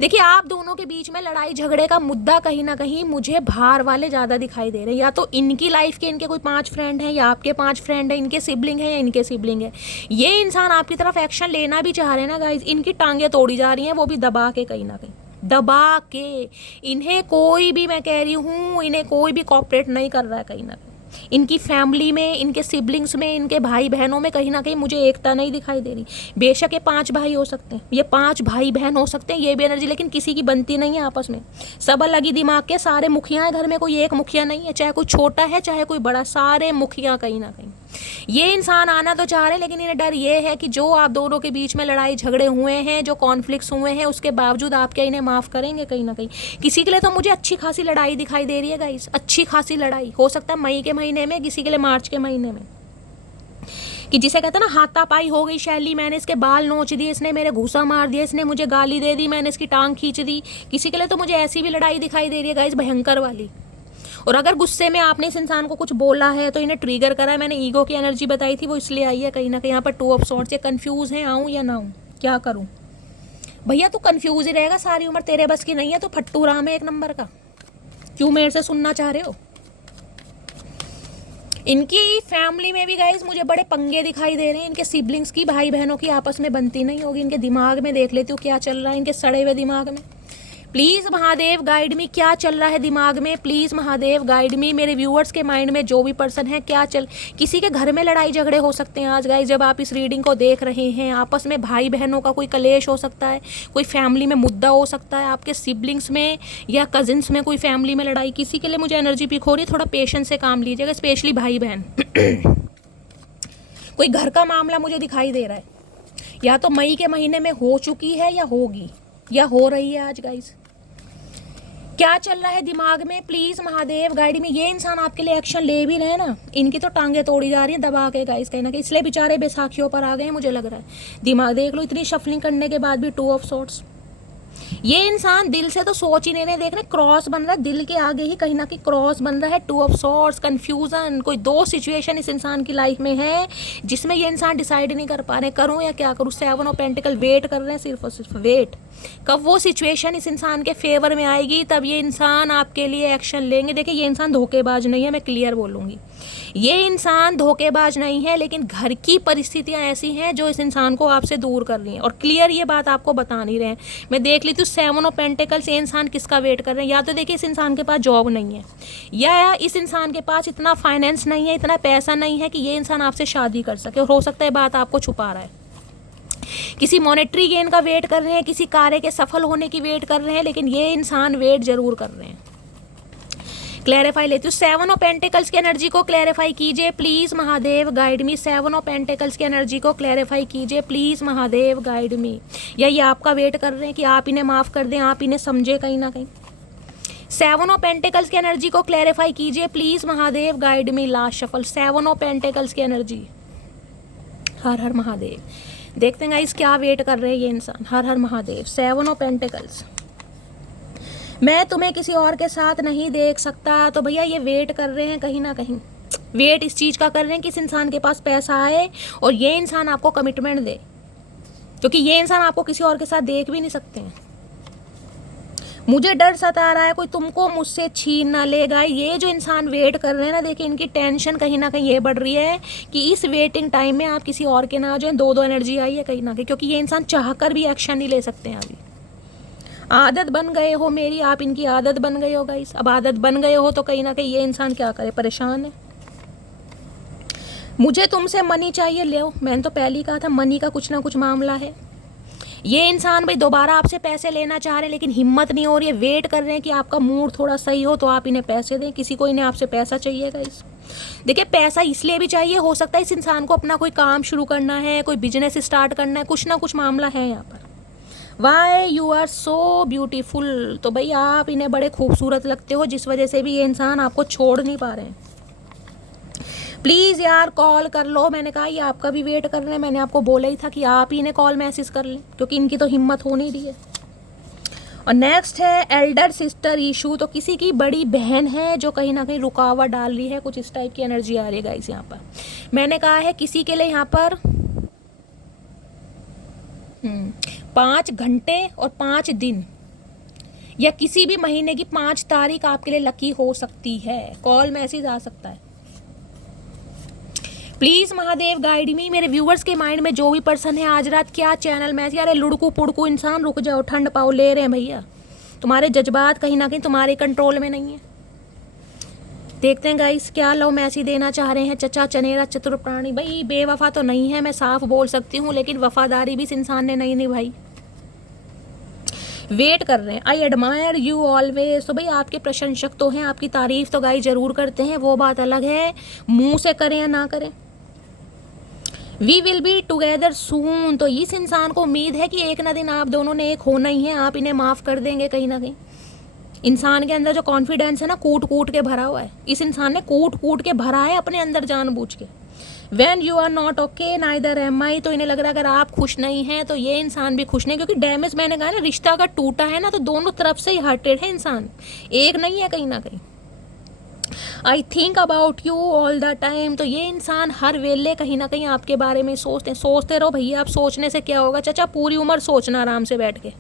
देखिए आप दोनों के बीच में लड़ाई झगड़े का मुद्दा कहीं ना कहीं मुझे बाहर वाले ज़्यादा दिखाई दे रहे हैं, या तो इनकी लाइफ के इनके कोई 5 फ्रेंड हैं, या आपके 5 फ्रेंड हैं, इनके सिबलिंग है या इनके सिबलिंग है। ये इंसान आपकी तरफ एक्शन लेना भी चाह रहे हैं ना गाइज, इनकी टांगें तोड़ी जा रही हैं, वो भी दबा के, कहीं ना कहीं दबा के। इन्हें कोई भी, मैं कह रही हूँ, इन्हें कोई भी कॉपरेट नहीं कर रहा है कहीं ना कहीं। इनकी फैमिली में, इनके सिबलिंग्स में, इनके भाई बहनों में कहीं ना कहीं मुझे एकता नहीं दिखाई दे रही। बेशक ये 5 भाई हो सकते हैं, ये 5 भाई बहन हो सकते हैं, ये भी एनर्जी, लेकिन किसी की बनती नहीं है आपस में। सब अलग ही दिमाग के, सारे मुखिया हैं घर में, कोई एक मुखिया नहीं है, चाहे कोई छोटा है चाहे कोई बड़ा, सारे मुखिया कहीं ना कहीं। ये इंसान आना तो चाह रहे हैं, लेकिन इन्हें डर ये है कि जो आप दोनों के बीच में लड़ाई झगड़े हुए हैं, जो कॉन्फ्लिक्ट्स हुए हैं, उसके बावजूद आप क्या इन्हें माफ़ करेंगे कहीं ना कहीं। किसी के लिए तो मुझे अच्छी खासी लड़ाई दिखाई दे रही है गाइस, अच्छी खासी लड़ाई हो सकता है मई के महीने में, किसी के लिए मार्च के महीने में। कि जिसे कहते हैं ना हाथापाई हो गई शैली, मैंने इसके बाल नोच दिए, इसने मेरे घूसा मार दिया, इसने मुझे गाली दे दी, मैंने इसकी टांग खींच दी। किसी के लिए तो मुझे ऐसी भी लड़ाई दिखाई दे रही है गाइस, भयंकर वाली। और अगर गुस्से में आपने इस इंसान को कुछ बोला है तो इन्हें ट्रिगर करा है। मैंने ईगो की एनर्जी बताई थी, वो इसलिए आई है कहीं ना कहीं। यहाँ पर 2 ऑफ सॉर्ड्स, ये कंफ्यूज है, आऊँ या ना आऊँ, क्या करूँ। भैया तू कंफ्यूज ही रहेगा सारी उम्र, तेरे बस की नहीं है, तो फट्टू राम है 1 नंबर का। क्यों मेरे से सुनना चाह रहे हो। इनकी फैमिली में भी गाइज मुझे बड़े पंगे दिखाई दे रहे हैं। इनके सिबलिंग्स की, भाई बहनों की आपस में बनती नहीं होगी। इनके दिमाग में देख लेती हूँ क्या चल रहा है, इनके सड़े हुए दिमाग में। प्लीज़ महादेव गाइड मी, क्या चल रहा है दिमाग में, प्लीज़ महादेव गाइड मी। मेरे व्यूअर्स के माइंड में जो भी पर्सन है, क्या चल, किसी के घर में लड़ाई झगड़े हो सकते हैं आज गाइज। जब आप इस रीडिंग को देख रहे हैं, आपस में भाई बहनों का कोई कलेश हो सकता है, कोई फैमिली में मुद्दा हो सकता है, आपके सिबलिंग्स में या कजिन्स में कोई फैमिली में लड़ाई। किसी के लिए मुझे एनर्जी पिक हो रही है, थोड़ा पेशेंस से काम लीजिएगा, स्पेशली भाई बहन। कोई घर का मामला मुझे दिखाई दे रहा है, या तो मई के महीने में हो चुकी है या होगी या हो रही है आज गाइज। क्या चल रहा है दिमाग में, प्लीज महादेव गाइड में। ये इंसान आपके लिए एक्शन ले भी रहे हैं ना, इनकी तो टांगे तोड़ी जा रही हैं दबा के गाइस कहीं ना कहीं, इसलिए बेचारे बैसाखियों पर आ गए हैं मुझे लग रहा है। दिमाग देख लो, इतनी शफलिंग करने के बाद भी 2 ऑफ सॉर्ड्स। ये इंसान दिल से तो सोच ही नहीं रहे, देख रहे क्रॉस बन रहा है, दिल के आगे ही कहीं ना कहीं क्रॉस बन रहा है। 2 ऑफ सॉर्ड्स, कंफ्यूजन। कोई 2 सिचुएशन इस इंसान की लाइफ में है जिसमें ये इंसान डिसाइड नहीं कर पा रहे, करूं या क्या करूं। 7 ऑफ पेंटिकल, वेट कर रहे हैं सिर्फ और सिर्फ, वेट। कब वो सिचुएशन इस इंसान के फेवर में आएगी तब ये इंसान आपके लिए एक्शन लेंगे। देखिए ये इंसान धोखेबाज नहीं है, मैं क्लियर बोलूँगी, ये इंसान धोखेबाज नहीं है, लेकिन घर की परिस्थितियां ऐसी हैं जो इस इंसान को आपसे दूर कर रही हैं। और क्लियर ये बात आपको बता नहीं रहे हैं। मैं देख लेती हूँ 7 ऑफ पेंटिकल्स, ये इंसान किसका वेट कर रहे हैं। या तो देखिए इस इंसान के पास जॉब नहीं है, या इस इंसान के पास इतना फाइनेंस नहीं है, इतना पैसा नहीं है कि ये इंसान आपसे शादी कर सके। और हो सकता है बात आपको छुपा रहा है, किसी मॉनेटरी गेन का वेट कर रहे हैं, किसी कार्य के सफल होने की वेट कर रहे हैं, लेकिन ये इंसान वेट जरूर कर रहे हैं। क्लैरिफाई लेती हूँ, 7 ऑफ पेंटिकल्स की एनर्जी को क्लैरिफाई कीजिए please Mahadev guide me. 7 of pentacles की एनर्जी को क्लैरिफाई कीजिए प्लीज महादेव गाइड मी। या ये आपका वेट कर रहे हैं कि आप इन्हें माफ कर दें, आप इन्हें समझे कहीं ना कहीं। 7 ऑफ पेंटिकल्स की एनर्जी को क्लैरिफाई कीजिए please Mahadev guide me. Last shuffle, 7 of pentacles की एनर्जी। हर हर महादेव। देखते हैं गाइस क्या वेट कर रहे हैं ये इंसान। हर हर महादेव। 7 ऑफ पेंटिकल्स, मैं तुम्हें किसी और के साथ नहीं देख सकता। तो भैया ये वेट कर रहे हैं कहीं ना कहीं, वेट इस चीज़ का कर रहे हैं कि इस इंसान के पास पैसा आए और ये इंसान आपको कमिटमेंट दे, क्योंकि ये इंसान आपको किसी और के साथ देख भी नहीं सकते हैं। मुझे डर सता रहा है कोई तुमको मुझसे छीन ना लेगा। ये जो इंसान वेट कर रहे हैं ना, देखिए इनकी टेंशन कहीं ना कहीं ये बढ़ रही है कि इस वेटिंग टाइम में आप किसी और के ना आ जाए। 2 एनर्जी आई है कहीं ना कहीं, क्योंकि ये इंसान चाहकर भी एक्शन नहीं ले सकते हैं अभी। आदत बन गए हो मेरी, आप इनकी आदत बन गए हो गाइस। अब आदत बन गए हो तो कहीं ना कहीं ये इंसान क्या करे, परेशान है। मुझे तुमसे मनी चाहिए, ले आओ। मैंने तो पहले ही कहा था मनी का कुछ ना कुछ मामला है। ये इंसान भाई दोबारा आपसे पैसे लेना चाह रहे हैं, लेकिन हिम्मत नहीं हो रही है। वेट कर रहे हैं कि आपका मूड थोड़ा सही हो तो आप इन्हें पैसे दें। किसी को इन्हें आपसे पैसा चाहिए गाइस। देखिए पैसा इसलिए भी चाहिए, हो सकता है इस इंसान को अपना कोई काम शुरू करना है, कोई बिजनेस स्टार्ट करना है, कुछ ना कुछ मामला है यहाँ पर। Why you are so beautiful. तो भाई आप इन्हें बड़े खूबसूरत लगते हो, जिस वजह से भी ये इंसान आपको छोड़ नहीं पा रहे हैं। प्लीज़ यार कॉल कर लो। मैंने कहा ये आपका भी वेट कर रहे हैं, मैंने आपको बोला ही था कि आप ही इन्हें कॉल मैसेज कर लें, क्योंकि इनकी तो हिम्मत हो नहीं रही है। और नेक्स्ट है एल्डर सिस्टर इशू। तो किसी की बड़ी बहन है जो कहीं ना कहीं रुकावट डाल रही है, कुछ इस टाइप की एनर्जी आ रही है गाइस यहाँ पर। मैंने कहा है किसी के लिए यहाँ पर 5 घंटे और 5 दिन या किसी भी महीने की 5 तारीख आपके लिए लकी हो सकती है। कॉल मैसेज आ सकता है। प्लीज महादेव गाइड मी। मेरे व्यूवर्स के माइंड में जो भी पर्सन है आज रात क्या चैनल मैसेज। अरे लुड़कू पुड़कू इंसान रुक जाओ, ठंड पाओ, ले रहे हैं भैया। तुम्हारे जज्बात कहीं ना कहीं तुम्हारे कंट्रोल में नहीं है। देखते हैं गाइस क्या लव मैसेज देना चाह रहे हैं चचा चनेरा चतुर प्राणी। भाई बेवफा तो नहीं है, मैं साफ बोल सकती हूँ, लेकिन वफादारी भी इस इंसान ने नहीं निभाई। वेट कर रहे हैं। I admire you always. तो भाई आपके प्रशंसक तो हैं, आपकी तारीफ तो गाइस जरूर करते हैं, वो बात अलग है, मुंह से करें या ना करें। वी विल बी टुगेदर सून। तो इस इंसान को उम्मीद है कि एक ना दिन आप दोनों ने एक होना ही है, आप इन्हें माफ कर देंगे कहीं ना कहीं। इंसान के अंदर जो कॉन्फिडेंस है ना, कूट कूट के भरा हुआ है। इस इंसान ने कूट कूट के भरा है अपने अंदर जानबूझ के। When you are not okay neither am I, तो इन्हें लग रहा है अगर आप खुश नहीं हैं तो ये इंसान भी खुश नहीं, क्योंकि डैमेज, मैंने कहा ना, रिश्ता अगर टूटा है ना तो दोनों तरफ से ही हर्टेड है इंसान, एक नहीं है कहीं ना कहीं। I think about you all the time, तो ये इंसान हर वेले कहीं ना कहीं आपके बारे में सोचते रहो भैया। आप सोचने से क्या होगा चाचा, पूरी उम्र सोचना आराम से बैठ के।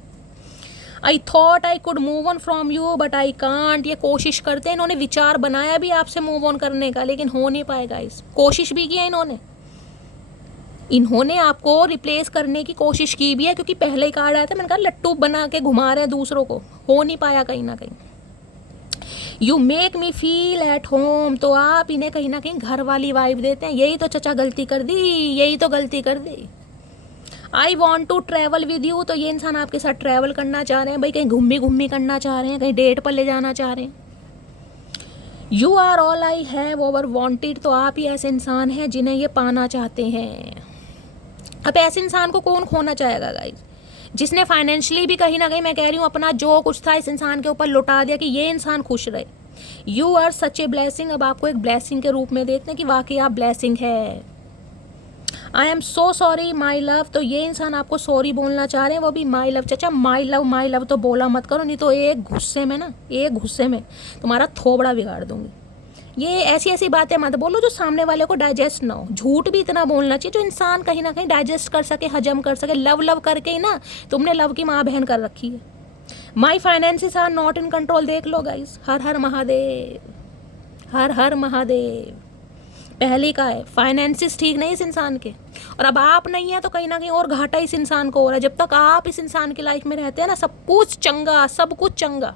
I thought I could move on from you but I can't, ये कोशिश करते हैं, इन्होंने विचार बनाया भी आपसे मूव ऑन करने का, लेकिन हो नहीं पाएगा। इस कोशिश भी किया इन्होंने आपको रिप्लेस करने की कोशिश की भी है, क्योंकि पहले ही कार्ड आया था, मैंने कहा लट्टू बना के घुमा रहे हैं दूसरों को, हो नहीं पाया कहीं ना कहीं। You make me feel at home, तो आप इन्हें कहीं ना कहीं घर वाली वाइब देते हैं। यही तो चचा गलती कर दी, यही तो गलती कर दी। I want to travel with you, तो ये इंसान आपके साथ ट्रैवल करना चाह रहे हैं भाई, कहीं घूमी करना चाह रहे हैं, कहीं डेट पर ले जाना चाह रहे हैं। You are all I have ever wanted, तो आप ही ऐसे इंसान हैं जिन्हें ये पाना चाहते हैं। अब ऐसे इंसान को कौन खोना चाहेगा गाइज, जिसने फाइनेंशियली भी कहीं ना कहीं, मैं कह रही हूँ, अपना जो कुछ था इस इंसान के ऊपर लुटा दिया कि ये इंसान खुश रहे। You are such a blessing, अब आपको एक ब्लेसिंग के रूप में देखते हैं कि वाकई आप ब्लेसिंग है। I am so sorry my love, तो ये इंसान आपको सॉरी बोलना चाह रहे हैं, वो भी माई लव। चाचा माई लव तो बोला मत करो, नहीं तो एक गुस्से में तुम्हारा थोबड़ा बिगाड़ दूंगी। ये ऐसी बातें मत बोलो जो सामने वाले को डाइजेस्ट ना हो। झूठ भी इतना बोलना चाहिए जो इंसान कहीं ना कहीं डाइजेस्ट कर सके, हजम कर सके। लव करके ही ना तुमने लव की माँ बहन कर रखी है। My finances are not in control, देख लो गाइस, हर हर महादेव। पहले का है, फाइनेंसेस ठीक नहीं इस इंसान के, और अब आप नहीं है तो कहीं ना कहीं और घाटा इस इंसान को हो रहा है। जब तक आप इस इंसान की लाइफ में रहते हैं ना, सब कुछ चंगा।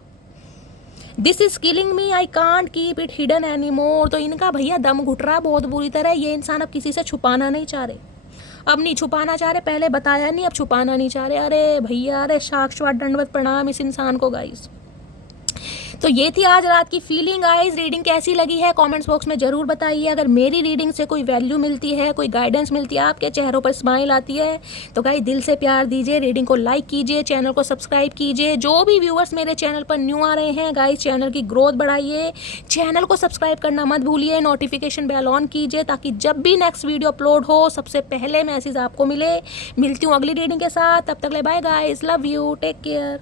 This is killing me, I can't keep it hidden any more, तो इनका भैया दम घुट रहा है बहुत बुरी तरह। ये इंसान अब किसी से छुपाना नहीं चाह रहे, अब नहीं छुपाना चाह रहे, पहले बताया नहीं, अब छुपाना नहीं चाह रहे। अरे भैया, अरे साक्षात दंडवत प्रणाम इस इंसान को गाइस। तो ये थी आज रात की फीलिंग। गाइस रीडिंग कैसी लगी है कमेंट्स बॉक्स में ज़रूर बताइए। अगर मेरी रीडिंग से कोई वैल्यू मिलती है, कोई गाइडेंस मिलती है, आपके चेहरों पर स्माइल आती है, तो गाइस दिल से प्यार दीजिए, रीडिंग को लाइक कीजिए, चैनल को सब्सक्राइब कीजिए। जो भी व्यूअर्स मेरे चैनल पर न्यू आ रहे हैं गाइस, चैनल की ग्रोथ बढ़ाइए, चैनल को सब्सक्राइब करना मत भूलिए, नोटिफिकेशन बेल ऑन कीजिए, ताकि जब भी नेक्स्ट वीडियो अपलोड हो सबसे पहले मैसेज आपको मिले। मिलती हूँ अगली रीडिंग के साथ, तब तक ले bye guys, love you, take care.